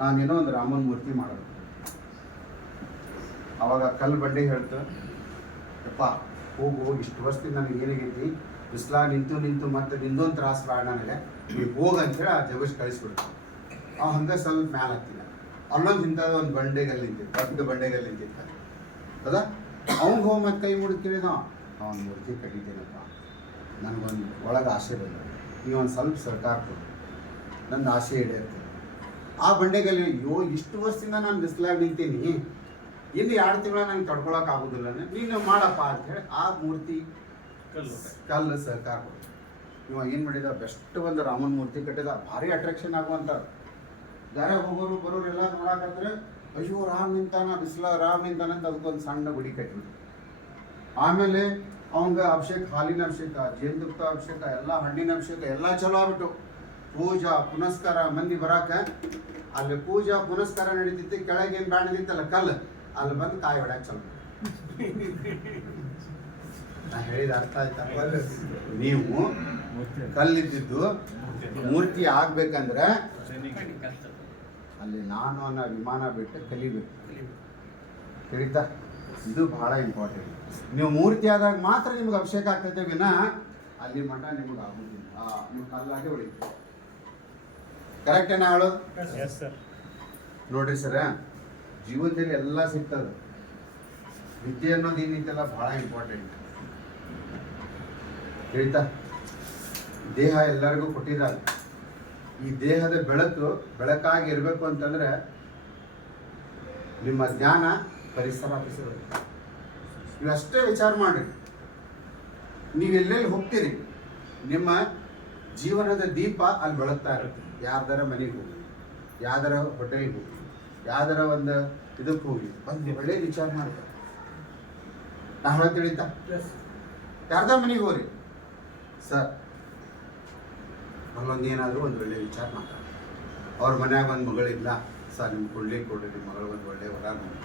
ನಾನೇನೋ ಒಂದು ರಾಮನ ಮೂರ್ತಿ ಮಾಡೋದು. ಅವಾಗ ಕಲ್ಲು ಬಂಡೆ ಹೇಳ್ತು, ಯಪ್ಪ ಹೋಗು, ಇಷ್ಟು ವರ್ಷದಿಂದ ನನಗೆ ಏನಾಗೈತಿ, ಬಿಸಿಲಾಗ ನಿಂತು ಮತ್ತೆ ನಿಂದೊಂದು ತ್ರಾಸು ಬೇಡ ನನಗೆ, ನೀವು ಹೋಗಂತೇಳಿ ಆ ಜಗಸ್ ಕಳಿಸ್ಬಿಡ್ತು. ಅವ ಹಂಗೆ ಸ್ವಲ್ಪ ಮ್ಯಾಲೆ ಹತ್ತಿಲ್ಲ, ಅಲ್ಲೊಂದು ಇಂಥದ್ದು ಒಂದು ಬಂಡೆಗಲ್ಲಿ ನಿಂತಿತ್ತು, ದೊಡ್ಡ ಬಂಡೆಗಲ್ಲಿ ನಿಂತಿತ್ತು. ಹೌದಾ? ಅವ್ನಿಗೆ ಹೋಗಿ ಮತ್ತೆ ಕೈ ಮುಡಿ ಕೇಳಿದ, ಅವನ ಮೂರ್ತಿ ಕಟ್ಟಿದ್ದೇನಪ್ಪ, ನನಗೊಂದು ಒಳಗೆ ಆಸೆ ಬಂದ, ನೀವು ಒಂದು ಸ್ವಲ್ಪ ಸರ್ಕಾರ ಕೊಡು, ನನ್ನ ಆಸೆ ಈಡೇರ್ತದೆ. ಆ ಬಂಡೆಗಲ್ಲಿ ಅಯ್ಯೋ ಇಷ್ಟು ವರ್ಷದಿಂದ ನಾನು ಬಿಸಿಲಾಗಿ ನಿಂತೀನಿ, ಇನ್ನು 2 ತಿಂಗಳ ನಂಗೆ ತಡ್ಕೊಳಕ್ಕೆ ಆಗೋದಿಲ್ಲ, ನೀನು ಮಾಡಪ್ಪ ಅಂಥೇಳಿ ಆ ಮೂರ್ತಿ ಕಲ್ಲು ಸಹಕಾರ ಕೊಡು. ಇವ ಏನು ಮಾಡಿದ, ಬೆಸ್ಟ್ ಒಂದು ರಾಮನ ಮೂರ್ತಿ ಕಟ್ಟಿದ, ಭಾರಿ ಅಟ್ರಾಕ್ಷನ್ ಆಗುವಂಥ. ದಾರ ಹೋಗೋರು ಬರೋರು ಎಲ್ಲ ನೋಡಾಕಂದ್ರೆ, ಅಯ್ಯೋ ರಾಮ್ ನಿಂತಾನ, ರಾಮ್ ನಿಂತಾನಂತ ಅದಕ್ಕೊಂದು ಸಣ್ಣ ಗುಡಿ ಕಟ್ಟಿಬಿಟ್ಟು. ಆಮೇಲೆ ಅವಂಗ ಅಭಿಷೇಕ, ಹಾಲಿನ ಅಭಿಷೇಕ, ಜೇನುತುಪ್ಪ ಅಭಿಷೇಕ, ಎಲ್ಲ ಹಣ್ಣಿನ ಅಭಿಷೇಕ ಎಲ್ಲ ಚಲೋ ಆಗ್ಬಿಟ್ಟು. ಪೂಜಾ ಪುನಸ್ಕಾರ ಮಂದಿ ಬರಾಕ, ಅಲ್ಲಿ ಪೂಜಾ ಪುನಸ್ಕಾರ ನಡೀತಿತ್ತು. ಕೆಳಗೇನು ಬ್ಯಾಣದಿತ್ತಲ್ಲ ಕಲ್ಲು, ಅಲ್ಲಿ ಬಂದು ಕಾಯಿ ಹೊಡ್ಯಾಕ ಚಲೋ. ನಾ ಹೇಳಿದ ಅರ್ಥ ಆಯ್ತಾ? ನೀವು ಕಲ್ಲಿದ್ದು ಮೂರ್ತಿ ಆಗ್ಬೇಕಂದ್ರೆ ಅಲ್ಲಿ ನಾನು ಅನ್ನೋ ವಿಮಾನ ಬಿಟ್ಟು ಕಲಿಬೇಕು. ತಿಳಿತಾ? ಇದು ಬಹಳ ಇಂಪಾರ್ಟೆಂಟ್. ನೀವು ಮೂರ್ತಿ ಆದಾಗ ಮಾತ್ರ ನಿಮ್ಗೆ ಅಭಿಷೇಕ ಆಗ್ತೈತೆ ವಿನ ಅಲ್ಲಿ ಮಠ ನಿಮ್ಗೆ ಆಗೋದಿಲ್ಲ. ನೀವು ಕಲ್ಲಾಗೆ ಹೊಡಿತೀವಿ. ಕರೆಕ್ಟ್ ಏನ ಹೇಳೋದು? Yes sir. ನೋಡ್ರಿ ಸರ, ಜೀವನದಲ್ಲಿ ಎಲ್ಲ ಸಿಗ್ತದೆ. ವಿದ್ಯೆ ಅನ್ನೋದು ಏನೈತಲ್ಲ ಬಹಳ ಇಂಪಾರ್ಟೆಂಟ್. ತಿಳಿತಾ? ದೇಹ ಎಲ್ಲರಿಗೂ ಕೊಟ್ಟಿದ್ದಾರೆ. ಈ ದೇಹದ ಬೆಳಕಾಗಿ ಇರಬೇಕು ಅಂತಂದ್ರೆ ನಿಮ್ಮ ಜ್ಞಾನ ಪರಿಸರ ಅಪಿಸಬೇಕು. ನೀವಷ್ಟೇ ವಿಚಾರ ಮಾಡಿ, ನೀವೆಲ್ಲೆಲ್ಲಿ ಹೋಗ್ತೀರಿ, ನಿಮ್ಮ ಜೀವನದ ದೀಪ ಅಲ್ಲಿ ಬೆಳಗ್ತಾ ಇರುತ್ತೆ. ಯಾರ್ದಾರ ಮನೆಗೆ ಹೋಗಿ, ಯಾವ್ದಾರ ಹೋಟೆಲ್ಗೆ ಹೋಗಿ, ಯಾವ್ದಾರ ಒಂದು ಇದಕ್ಕೆ ಹೋಗಿ ಬಂದು ಒಳ್ಳೆ ವಿಚಾರ ಮಾಡ್ತಾರೆ. ನಾ ಹೇಳೋದು ತಿಳಿತಾ? ಯಾರ್ದಾರ ಮನೆಗೆ ಹೋಗ್ರಿ, ಸರ್ ಅಲ್ಲೊಂದು ಏನಾದರೂ ಒಂದು ಒಳ್ಳೆ ವಿಚಾರ ಮಾತಾಡ. ಅವ್ರ ಮನ್ಯಾಗ ಒಂದು ಮಗಳಿಲ್ಲ, ಸರ್ ನಿಮ್ಮ ಕೊಡ್ಲಿ ಕೊಡ್ರಿ, ನಿಮ್ಮ ಮಗಳು ಒಂದು ಒಳ್ಳೆ ಹೊರ ನೋಡಿ.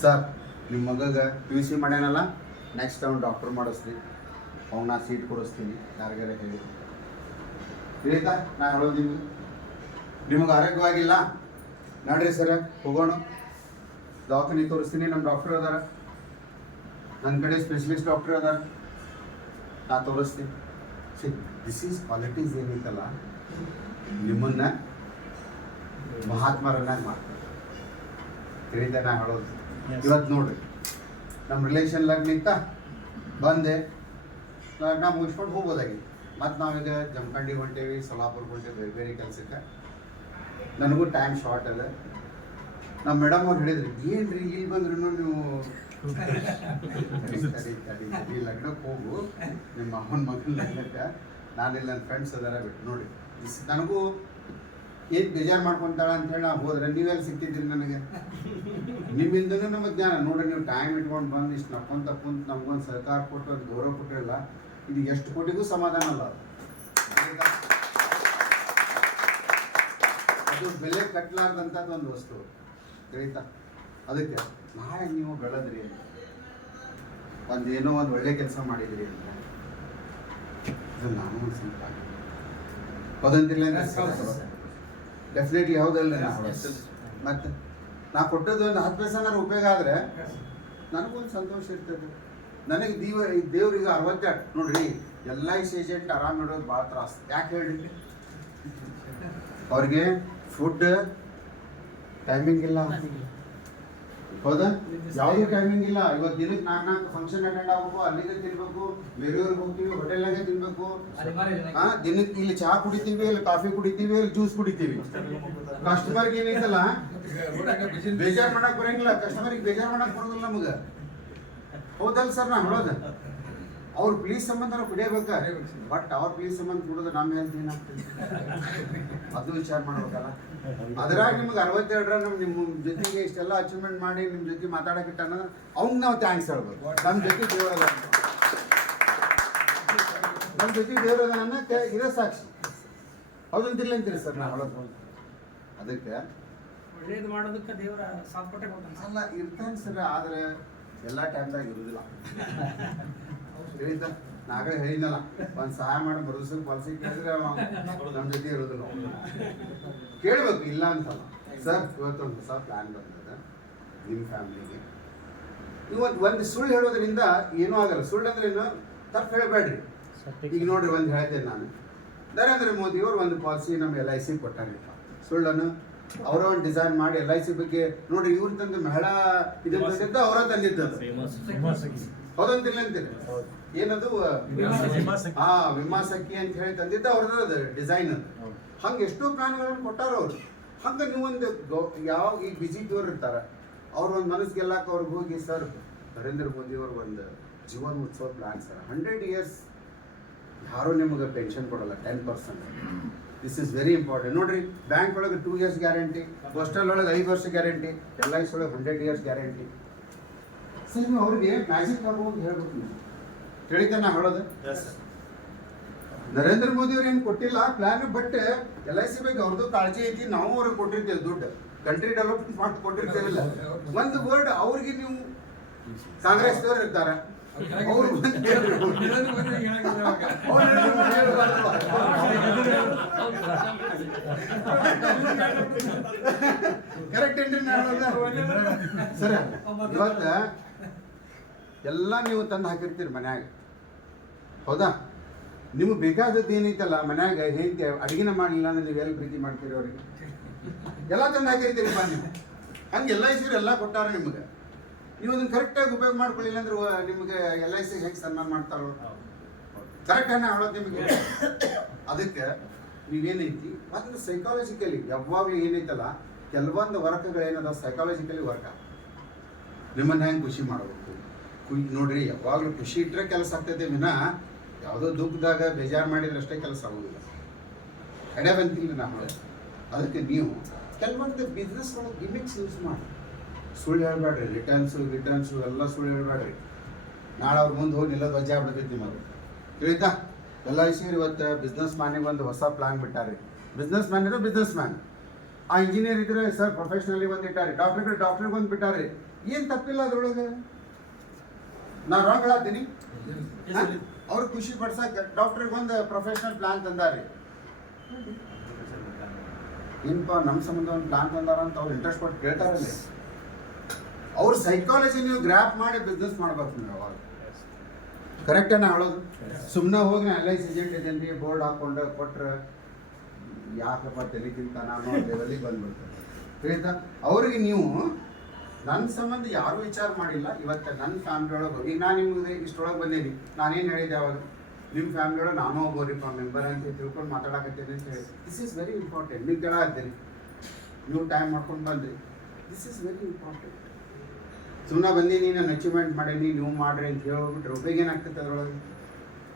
ಸರ್ ನಿಮ್ಮ ಮಗಗೆ PUC ಮಾಡ್ಯಾನಲ್ಲ, ನೆಕ್ಸ್ಟ್ ಅವ್ನು ಡಾಕ್ಟರ್ ಮಾಡಿಸ್ರಿ, ಅವ್ನ ಸೀಟ್ ಕೊಡಿಸ್ತೀನಿ, ಯಾರಿಗಾರ ಹೇಳಿ. ತಿಳಿತಾ? ನಾ ಹೇಳೋದು ನಿಮಗೆ ಆರೋಗ್ಯವಾಗಿಲ್ಲ, ನೋಡ್ರಿ ಸರ ಹೋಗೋಣ, ದವಾಖಾನೆ ತೋರಿಸ್ತೀನಿ, ನಮ್ಮ ಡಾಕ್ಟರ್ ಅದಾರ, ನನ್ನ ಕಡೆ ಸ್ಪೆಷಲಿಸ್ಟ್ ಡಾಕ್ಟರ್ ಅದಾರ, ನಾ ತೋರಿಸ್ತೀನಿ. ದಿಸ್ ಈಸ್ ಕ್ವಾಲಿಟೀಸ್ ಏನೈತಲ್ಲ, ನಿಮ್ಮನ್ನ ಮಹಾತ್ಮರನ್ನಾಗಿ ಮಾಡ್ತಾರೆ. ತಿಳಿತಾ? ನಾ ಹೇಳೋದು ಇವತ್ತು ನೋಡ್ರಿ, ನಮ್ಮ ರಿಲೇಷನ್ ಲಗ್ನ ಇತ್ತ, ಬಂದೆ, ಲಗ್ನ ಮುಗಿಸ್ಕೊಂಡು ಹೋಗ್ಬೋದಾಗಿತ್ತು. ಮತ್ತು ನಾವೀಗ ಜಮಖಂಡಿ ಹೊಂಟೇವಿ, ಸೊಲ್ಲಾಪುರ್ಗೆ ಹೊಂಟೇವಿ, ಬೇರೆ ಬೇರೆ ಕೆಲಸಕ್ಕೆ. ನನಗೂ ಟೈಮ್ ಶಾರ್ಟ್ ಅದ. ನಮ್ಮ ಮೇಡಮ್ ಅವ್ರು ಹೇಳಿದ್ರಿ, ಏನ್ರಿ ಇಲ್ಲಿ ಬಂದ್ರೂ ನೀವು ಈ ಲಗ್ನಕ್ಕೆ ಹೋಗು, ನಿಮ್ಮ ಅಮ್ಮನ ಮಗನ ಲಗ್ನಕ್ಕೆ, ನಾನಿಲ್ಲ ನನ್ನ ಫ್ರೆಂಡ್ಸ್ ಅದಾರ ಬಿಟ್ಟು ನೋಡಿ. ನನಗೂ ಏನು ಬೇಜಾರು ಮಾಡ್ಕೊತಾಳ ಅಂತೇಳಿ ನಾವು ಹೋದ್ರೆ ನೀವೆಲ್ಲಿ ಸಿಕ್ತಿದ್ದೀರಿ ನನಗೆ? ನಿಮ್ಮಿಂದನೂ ನಮಗೆ ಜ್ಞಾನ ನೋಡ್ರಿ, ನೀವು ಟೈಮ್ ಇಟ್ಕೊಂಡು ಬಂದು ಇಷ್ಟು ನಕ್ಕೊಂತ ಕುಂತು ನಮ್ಗೊಂದು ಸಹಕಾರ ಕೊಟ್ಟು ಒಂದು ಗೌರವ ಕೊಟ್ಟಿರಲ್ಲ, ಇದು ಎಷ್ಟು ಕೋಟಿಗೂ ಸಮಾಧಾನ ಅಲ್ಲ. ಅದು ಬೆಲೆ ಕಟ್ಟಲಾರ್ದಂಥದ್ದು ಒಂದು ವಸ್ತು. ತಿಳಿತಾ? ಅದಕ್ಕೆ ನಾಳೆ ನೀವು ಬೆಳೆದ್ರಿ ಅಂತ, ಏನೋ ಒಂದು ಒಳ್ಳೆ ಕೆಲಸ ಮಾಡಿದ್ರಿ ಅಂತ, ಅದು ನಾನು ಒಂದು ಸ್ವಲ್ಪ ಪದಂತಿಲ್ಲ ಡೆಫಿನೆಟ್ಲಿ ಹೌದಲ್ಲ. ಮತ್ತು ನಾ ಕೊಟ್ಟದ್ದು ಒಂದು 10 ಪೈಸೆನಾರು ಉಪಯೋಗ ಆದರೆ ನನಗೊಂದು ಸಂತೋಷ ಇರ್ತದೆ. ನನಗೆ ದೇವ್ರಿಗೆ 62 ನೋಡ್ರಿ LIC ಏಜೆಂಟ್ ಆರಾಮ್ ಇಡೋದು ಭಾಳ ತ್ರಾಸ. ಯಾಕೆ ಹೇಳಿ, ಅವ್ರಿಗೆ ಫುಡ್ ಟೈಮಿಂಗ್ ಇಲ್ಲ, ಹೌದಾ? ಯಾವುದೇ ಟೈಮಿಂಗ್ ಇಲ್ಲ. ಇವತ್ತು ದಿನಕ್ಕೆ 4 ಫಂಕ್ಷನ್ ಅಟೆಂಡ್ ಆಗ್ಬೇಕು, ಅಲ್ಲಿಗೆ ತಿನ್ಬೇಕು, ಬೇರೆಯವ್ರಿಗೆ ಹೋಗ್ತೀವಿ, ಹೋಟೆಲ್ನಾಗೆ ತಿನ್ಬೇಕು. ದಿನಕ್ಕೆ ಇಲ್ಲಿ ಚಹಾ ಕುಡಿತೀವಿ, ಇಲ್ಲಿ ಕಾಫಿ ಕುಡಿತೀವಿ, ಇಲ್ಲಿ ಜ್ಯೂಸ್ ಕುಡಿತೀವಿ. ಕಸ್ಟಮರ್ಗೆ ಏನೈತಲ್ಲ ಬೇಜಾರ್ ಮಾಡಕ್ ಬರಂಗಿಲ್ಲ, ಕಸ್ಟಮರ್ಗೆ ಬೇಜಾರ್ ಮಾಡಕ್ ಬರೋದಿಲ್ಲ ನಮಗ, ಹೌದಲ್ಲ ಸರ್? ನಾ ಹೇಳೋದು ಅವ್ರ ಪ್ಲೀಸ್ ಸಂಬಂಧ ನಾವು ಕುಡಿಯಬೇಕ, ಬಟ್ ಅವ್ರ ಪ್ಲೀಸ್ ಸಂಬಂಧ ಕುಡಿದ್ರೆ ನಮ್ಮ ಹೆಲ್ತ್ ಏನಾಗ್ತದೆ ಅದು ವಿಚಾರ ಮಾಡ್ಬೇಕಲ್ಲ. ಅದ್ರಾಗ ನಿಮ್ಗೆ 62 ನಿಮ್ಮ ಜೊತೆಗೆ ಇಷ್ಟೆಲ್ಲ ಅಚೀವ್ಮೆಂಟ್ ಮಾಡಿ ನಿಮ್ಮ ಜೊತೆ ಮಾತಾಡಕ್ಕೆ ಅನ್ನೋದು ಅವ್ನಿಗೆ ನಾವು ಥ್ಯಾಂಕ್ಸ್ ಹೇಳ್ಬೇಕು. ನಮ್ಮ ಜೊತೆ ದೇವರದ ನಮ್ಮ ಜೊತೆ ದೇವರದ ಅನ್ನಕ್ಕೆ ಇದೇ ಸಾಕ್ಷಿ, ಹೌದಂತಿಲ್ಲ ಅಂತೀರಿ ಸರ್? ನಾ ಹೇಳೋದು ಅದಕ್ಕೆ ಒಳ್ಳೇದು ಮಾಡೋದಕ್ಕೆ ದೇವರ ಸಾಪಟ್ಟೆ ಕೊಡ್ತಾನೆ. ಅಲ್ಲ ಇರ್ತಾನೆ ಸರ್, ಆದ್ರೆ ಎಲ್ಲ ಟೈಮ್ದಾಗ ಇರುದಿಲ್ಲ. ಹೇಳಿದ್ದ ನಾಗ ಹೇಳಿದ್ನಲ್ಲ, ಒಂದು ಸಹಾಯ ಮಾಡಿ ಬರೋದಕ್ಕೆ ಪಾಲಿಸಿ ಕೇಳಿದ್ರೆ ನಮ್ಮ ಜೊತೆ ಇರೋದಿಲ್ಲ. ಕೇಳಬೇಕು, ಇಲ್ಲ ಅಂತಲ್ಲ ಸರ್. ಇವತ್ತೊಂದು ಹೊಸ ಪ್ಲಾನ್ ಬಂದದ ನಿಮ್ಮ ಫ್ಯಾಮಿಲಿಗೆ. ಇವತ್ತು ಒಂದು ಸುಳ್ಳು ಹೇಳೋದ್ರಿಂದ ಏನೂ ಆಗಲ್ಲ. ಸುಳ್ಳು ಅಂದ್ರೆ ಏನು, ತಪ್ಪು ಹೇಳಬೇಡ್ರಿ. ಈಗ ನೋಡ್ರಿ, ಒಂದು ಹೇಳ್ತೇನೆ ನಾನು, ನರೇಂದ್ರ ಮೋದಿಯವರು ಒಂದು ಪಾಲಿಸಿ ನಮ್ಮ LIC ಕೊಟ್ಟಾಗಿಲ್ಲ. ಸುಳ್ಳನ್ನು ಅವರ ಒಂದು ಡಿಸೈನ್ ಮಾಡಿ LIC ಬಗ್ಗೆ ನೋಡ್ರಿ, ಇವ್ರು ತಂದು ಮಹಿಳಾ ಇದನ್ನ ತಂದಿದ್ದ, ಅವರ ತಂದಿದ್ದದು, ಹೌದಂತಿಲ್ಲ ಅಂತೀರಿ? ಏನದು ವಿಮಾ ಸಖಿ ಅಂತ ಹೇಳಿ ತಂದಿದ್ದ ಅವ್ರದ್ದು ಡಿಸೈನ್ ಅದು. ಹಂಗೆ ಎಷ್ಟೋ ಪ್ಲಾನ್ಗಳನ್ನು ಕೊಟ್ಟಾರ ಅವರು. ಹಂಗೆ ನೀವೊಂದು ಯಾವ ಈ BJP ಅವ್ರು ಇರ್ತಾರ, ಅವ್ರ ಒಂದು ಮನಸ್ಸು ಗೆಲ್ಲಕ್ಕೆ ಅವ್ರಿಗೆ ಹೋಗಿ, ಸರ್ ನರೇಂದ್ರ ಮೋದಿ ಅವ್ರ ಒಂದು ಜೀವನ ಉತ್ಸವ ಪ್ಲಾನ್ ಸರ್, 100 years ಯಾರು ನಿಮಗೆ ಪೆನ್ಷನ್ ಕೊಡಲ್ಲ, 10%. This is very important. ನೋಡ್ರಿ, ಬ್ಯಾಂಕ್ ಒಳಗೆ 2 years ಗ್ಯಾರಂಟಿ, ಪೋಸ್ಟಲ್ ಒಳಗೆ 5 ವರ್ಷ ಗ್ಯಾರಂಟಿ, LIC ಒಳಗೆ 100 years ಗ್ಯಾರಂಟಿ. ಸರ್ ನೀವು ಅವ್ರಿಗೆ ಮ್ಯಾಜಿಕ್ ಆಗ್ಬೋದು ಹೇಳ್ಬೇಕು, ನೀವು ತಿಳಿತಾ ನಾ ಹೇಳೋದು. ನರೇಂದ್ರ ಮೋದಿ ಅವ್ರು ಏನು ಕೊಟ್ಟಿಲ್ಲ ಪ್ಲಾನ್, ಬಟ್ LIC ಬಗ್ಗೆ ಅವ್ರದ್ದು ಕಾಳಜಿ ಐತಿ. ನಾವು ಅವ್ರಿಗೆ ಕೊಟ್ಟಿರ್ತೇವೆ ದುಡ್ಡು, ಕಂಟ್ರಿ ಡೆವಲಪ್ಮೆಂಟ್ ಮಾಡಿ ಕೊಟ್ಟಿರ್ತೇವಿಲ್ಲ. ಒಂದು ವರ್ಡ್ ಅವ್ರಿಗೆ ನೀವು ಕಾಂಗ್ರೆಸ್ದವ್ರು ಇರ್ತಾರ, ಅವ್ರು ಕರೆಕ್ಟ್ ಏನ್ರಿ ಸರ್? ಇವತ್ತ ಎಲ್ಲ ನೀವು ತಂದು ಹಾಕಿರ್ತೀರಿ ಮನ್ಯಾಗ, ಹೌದಾ? ನಿಮಗೆ ಬೇಕಾದದ್ದು ಏನೈತಲ್ಲ ಮನ್ಯಾಗ, ಹೇಗೆ ಅಡಿಗೆನ ಮಾಡಲಿಲ್ಲ ಅಂದ್ರೆ ನೀವೆಲ್ಲ ಪ್ರೀತಿ ಮಾಡ್ತೀರಿ ಅವ್ರಿಗೆ, ಎಲ್ಲ ತಂದು ಹಾಕಿರ್ತೀರಿಪ್ಪ ನೀವು. ಹಂಗೆ LIC ಎಲ್ಲ ಕೊಟ್ಟಾರ ನಿಮ್ಗೆ. ನೀವು ಅದನ್ನ ಕರೆಕ್ಟಾಗಿ ಉಪಯೋಗ ಮಾಡ್ಕೊಳ್ಳಿಲ್ಲ ಅಂದ್ರೆ ನಿಮಗೆ LIC ಹೇಗೆ ಸನ್ಮಾನ ಮಾಡ್ತಾರೋ ಕರೆಕ್ಟ್ ಅನ್ನ ಹೇಳೋದು ನಿಮಗೆ. ಅದಕ್ಕೆ ನೀವೇನೈತಿ ಅದನ್ನ ಸೈಕಾಲಜಿಕಲಿ ಯಾವಾಗಲೂ ಏನೈತಲ್ಲ, ಕೆಲವೊಂದು ವರ್ಕ್ಗಳೇನದ ಸೈಕಾಲಜಿಕಲಿ ವರ್ಕ್ ಆಗ ನಿಮ್ಮನ್ನ ಹೆಂಗೆ ಖುಷಿ ಮಾಡಬೇಕು. ನೋಡ್ರಿ, ಯಾವಾಗಲೂ ಖುಷಿ ಇಟ್ಟರೆ ಕೆಲಸ ಆಗ್ತೈತೆ ವಿನ ಯಾವುದೋ ದುಃಖದಾಗ ಬೇಜಾರು ಮಾಡಿದ್ರೆ ಅಷ್ಟೇ ಕೆಲಸ ಆಗೋದಿಲ್ಲ. ಕಡೆ ಬಂತಿಲ್ಲ ನಾವು. ಅದಕ್ಕೆ ನೀವು ಕೆಲವೊಂದು ಬಿಸ್ನೆಸ್ ಒಳಗೆ ಗಿಮಿಕ್ಸ್ ಯೂಸ್ ಮಾಡಿ ಸುಳ್ಳು ಹೇಳ್ಬೇಡ್ರಿ. ರಿಟರ್ನ್ಸು ಎಲ್ಲ ಸುಳ್ಳು ಹೇಳ್ಬೇಡ್ರಿ. ನಾಳೆ ಅವ್ರ ಮುಂದೆ ಹೋಗಿ ನಿಲ್ಲೋದು ವಜ್ಜೆ ಆಗ್ಬಿಡ್ತೈತಿ ನಿಮಗೆ, ತಿಳಿತಾ? LIC ಇವತ್ತು ಬಿಸ್ನೆಸ್ ಮ್ಯಾನಿಗೆ ಒಂದು ಹೊಸ ಪ್ಲಾನ್ ಬಿಟ್ಟಾರೆ. ಬಿಸ್ನೆಸ್ ಮ್ಯಾನ್ ಇರೋ ಬಿಸ್ನೆಸ್ ಮ್ಯಾನ್, ಆ ಇಂಜಿನಿಯರ್ ಇದ್ರೆ ಸರ್ ಪ್ರೊಫೆಷನಲಿ ಒಂದು ಇಟ್ಟಾರೆ, ಡಾಕ್ಟ್ರಿಗೆ ಒಂದು ಬಿಟ್ಟಾರೆ. ಏನು ತಪ್ಪಿಲ್ಲ ಅದ್ರೊಳಗೆ, ನಾ ರಾಂಗ್ ಹೇಳತ್ತೀನಿ. ಅವ್ರು ಖುಷಿ ಪಡ್ಸಕ್ಕೆ ಡಾಕ್ಟ್ರಿಗೆ ಒಂದು ಪ್ರೊಫೆಷನಲ್ ಪ್ಲಾನ್ ತಂದಾರೆ. ಏನಪ್ಪ ನಮ್ಮ ಸಂಬಂಧ ಒಂದು ಪ್ಲಾನ್ ತಂದಾರ ಅಂತ ಅವ್ರು ಇಂಟ್ರೆಸ್ಟ್ ಕೊಟ್ಟು ಕೇಳ್ತಾರಲ್ಲ. ಅವ್ರ ಸೈಕಾಲಜಿ ನೀವು ಗ್ರ್ಯಾಪ್ ಮಾಡಿ ಬಿಸ್ನೆಸ್ ಮಾಡ್ಬೇಕು ನೀವು ಅವಾಗ. ಕರೆಕ್ಟನ್ನ ಹೇಳೋದು. ಸುಮ್ಮನೆ ಹೋಗಿ ನಾ LIC ಏಜೆಂಟ್ ಏಜೆಂಟ್ಗೆ ಬೋರ್ಡ್ ಹಾಕೊಂಡು ಕೊಟ್ರೆ ಯಾಕಪ್ಪ ತೆಲಿಗಿಂತ ನಾನು ಲೆವೆಲಿಗೆ ಬಂದ್ಬಿಡ್ತೇನೆ, ತಿಳಿತಾ? ಅವ್ರಿಗೆ ನೀವು ನನ್ನ ಸಂಬಂಧ ಯಾರೂ ವಿಚಾರ ಮಾಡಿಲ್ಲ. ಇವತ್ತು ನನ್ನ ಫ್ಯಾಮಿಲಿ ಒಳಗೆ ಈಗ ನಾನು ನಿಮ್ಗೆ ಇಷ್ಟೊಳಗೆ ಬಂದೀನಿ, ನಾನೇನು ಹೇಳಿದ್ದೆ ಅವಾಗ, ನಿಮ್ಮ ಫ್ಯಾಮಿಲಿ ಒಳಗೆ ನಾನು ಒಬ್ಬರಿಪ್ಪ ಮೆಂಬರ್ ಅಂತ ತಿಳ್ಕೊಂಡು ಮಾತಾಡಕತ್ತೇನೆ ಅಂತ ಹೇಳಿ. This is very important. ನೀವು ಕೇಳಾಕತ್ತೀರಿ, ನೀವು ಟೈಮ್ ಮಾಡ್ಕೊಂಡು ಬಂದ್ರಿ, ದಿಸ್ ಈಸ್ ವೆರಿ ಇಂಪಾರ್ಟೆಂಟ್. ಸುಮ್ಮನೆ ಬಂದೀನಿ, ನಾನು ಅಚೀವ್ಮೆಂಟ್ ಮಾಡೀನಿ, ನೀವು ಮಾಡ್ರಿ ಅಂತ ಹೇಳ್ಬಿಟ್ರೆ ಉಪಯೋಗ ಏನಾಗ್ತೈತೆ ಅದರೊಳಗೆ?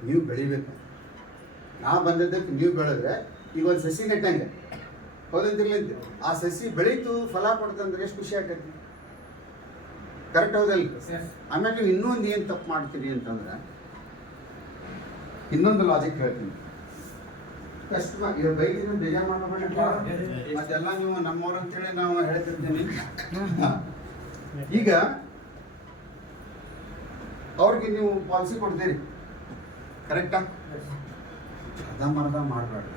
ನೀವು ಬೆಳಿಬೇಕು. ನಾ ಬಂದದ್ದಕ್ಕೆ ನೀವು ಬೆಳೆದ್ರೆ ಈಗ ಒಂದು ಸಸಿ ನೆಟ್ಟಂಗೆ, ಹೌದಂತಿರ್ಲಿಂತ ಆ ಸಸಿ ಬೆಳೀತು ಫಲ ಕೊಡ್ತಂದ್ರೆ ಎಷ್ಟು ಖುಷಿ ಆಗ್ತೈತಿ. ಕರೆಕ್ಟ್ ಹೌದಲ್ಲ? ಆಮೇಲೆ ನೀವು ಇನ್ನೊಂದು ಏನು ತಪ್ಪು ಮಾಡ್ತೀರಿ ಅಂತಂದ್ರೆ, ಇನ್ನೊಂದು ಲಾಜಿಕ್ ಹೇಳ್ತೀನಿ. ಕಸ್ಟಮರ್ ಈಗ ಬೈಕಿನ ಬೇಜಾರು ಮಾಡ್ಬೇಡ, ಮತ್ತೆಲ್ಲ ನೀವು ನಮ್ಮವ್ರು ಅಂತೇಳಿ ನಾವು ಹೇಳ್ತಿರ್ತೀನಿ. ಈಗ ಅವ್ರಿಗೆ ನೀವು ಪಾಲಿಸಿ ಕೊಡ್ತೀರಿ, ಕರೆಕ್ಟಾ? ಅರ್ಧಂಬರ್ಧ ಮಾಡಬೇಡ್ರಿ.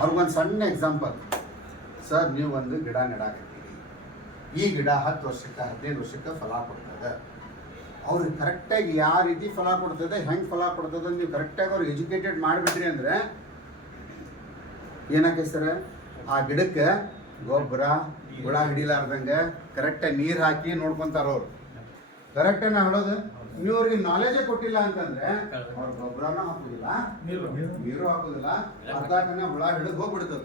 ಅವ್ರಿಗೊಂದು ಸಣ್ಣ ಎಕ್ಸಾಂಪಲ್, ಸರ್ ನೀವು ಒಂದು ಗಿಡ ನೆಡಾಕತ್ತೀರಿ, ಈ ಗಿಡ 10 ವರ್ಷಕ್ಕೆ 15 ವರ್ಷಕ್ಕೆ ಫಲ ಕೊಡ್ತದೆ. ಅವ್ರಿಗೆ ಕರೆಕ್ಟಾಗಿ ಯಾವ ರೀತಿ ಫಲ ಕೊಡ್ತದೆ, ಹೆಂಗೆ ಫಲ ಕೊಡ್ತದೆ ಅಂತ ನೀವು ಕರೆಕ್ಟಾಗಿ ಅವ್ರಿಗೆ ಎಜುಕೇಟೆಡ್ ಮಾಡಿಬಿಟ್ರಿ ಅಂದರೆ ಏನಾಕೈತೆ ಸರ್, ಆ ಗಿಡಕ್ಕೆ ಗೊಬ್ಬರ ಹುಳ ಹಿಡಿಲಾರ್ದಂಗೆ ಕರೆಕ್ಟಾಗಿ ನೀರು ಹಾಕಿ ನೋಡ್ಕೊತಾರ ಅವ್ರು. ಕರೆಕ್ಟಾಗಿ ನಾ ಹೇಳೋದು, ನೀವು ಅವ್ರಿಗೆ ನಾಲೆಜೇ ಕೊಟ್ಟಿಲ್ಲ ಅಂತಂದ್ರೆ ಅವ್ರ ಗೊಬ್ಬರನೂ ಹಾಕೋದಿಲ್ಲ, ನೀರು ಹಾಕೋದಿಲ್ಲ, ಅರ್ಧಕ್ಕನ ಹುಳ ಹಿಡಿದು ಹೋಗ್ಬಿಡ್ತದೆ.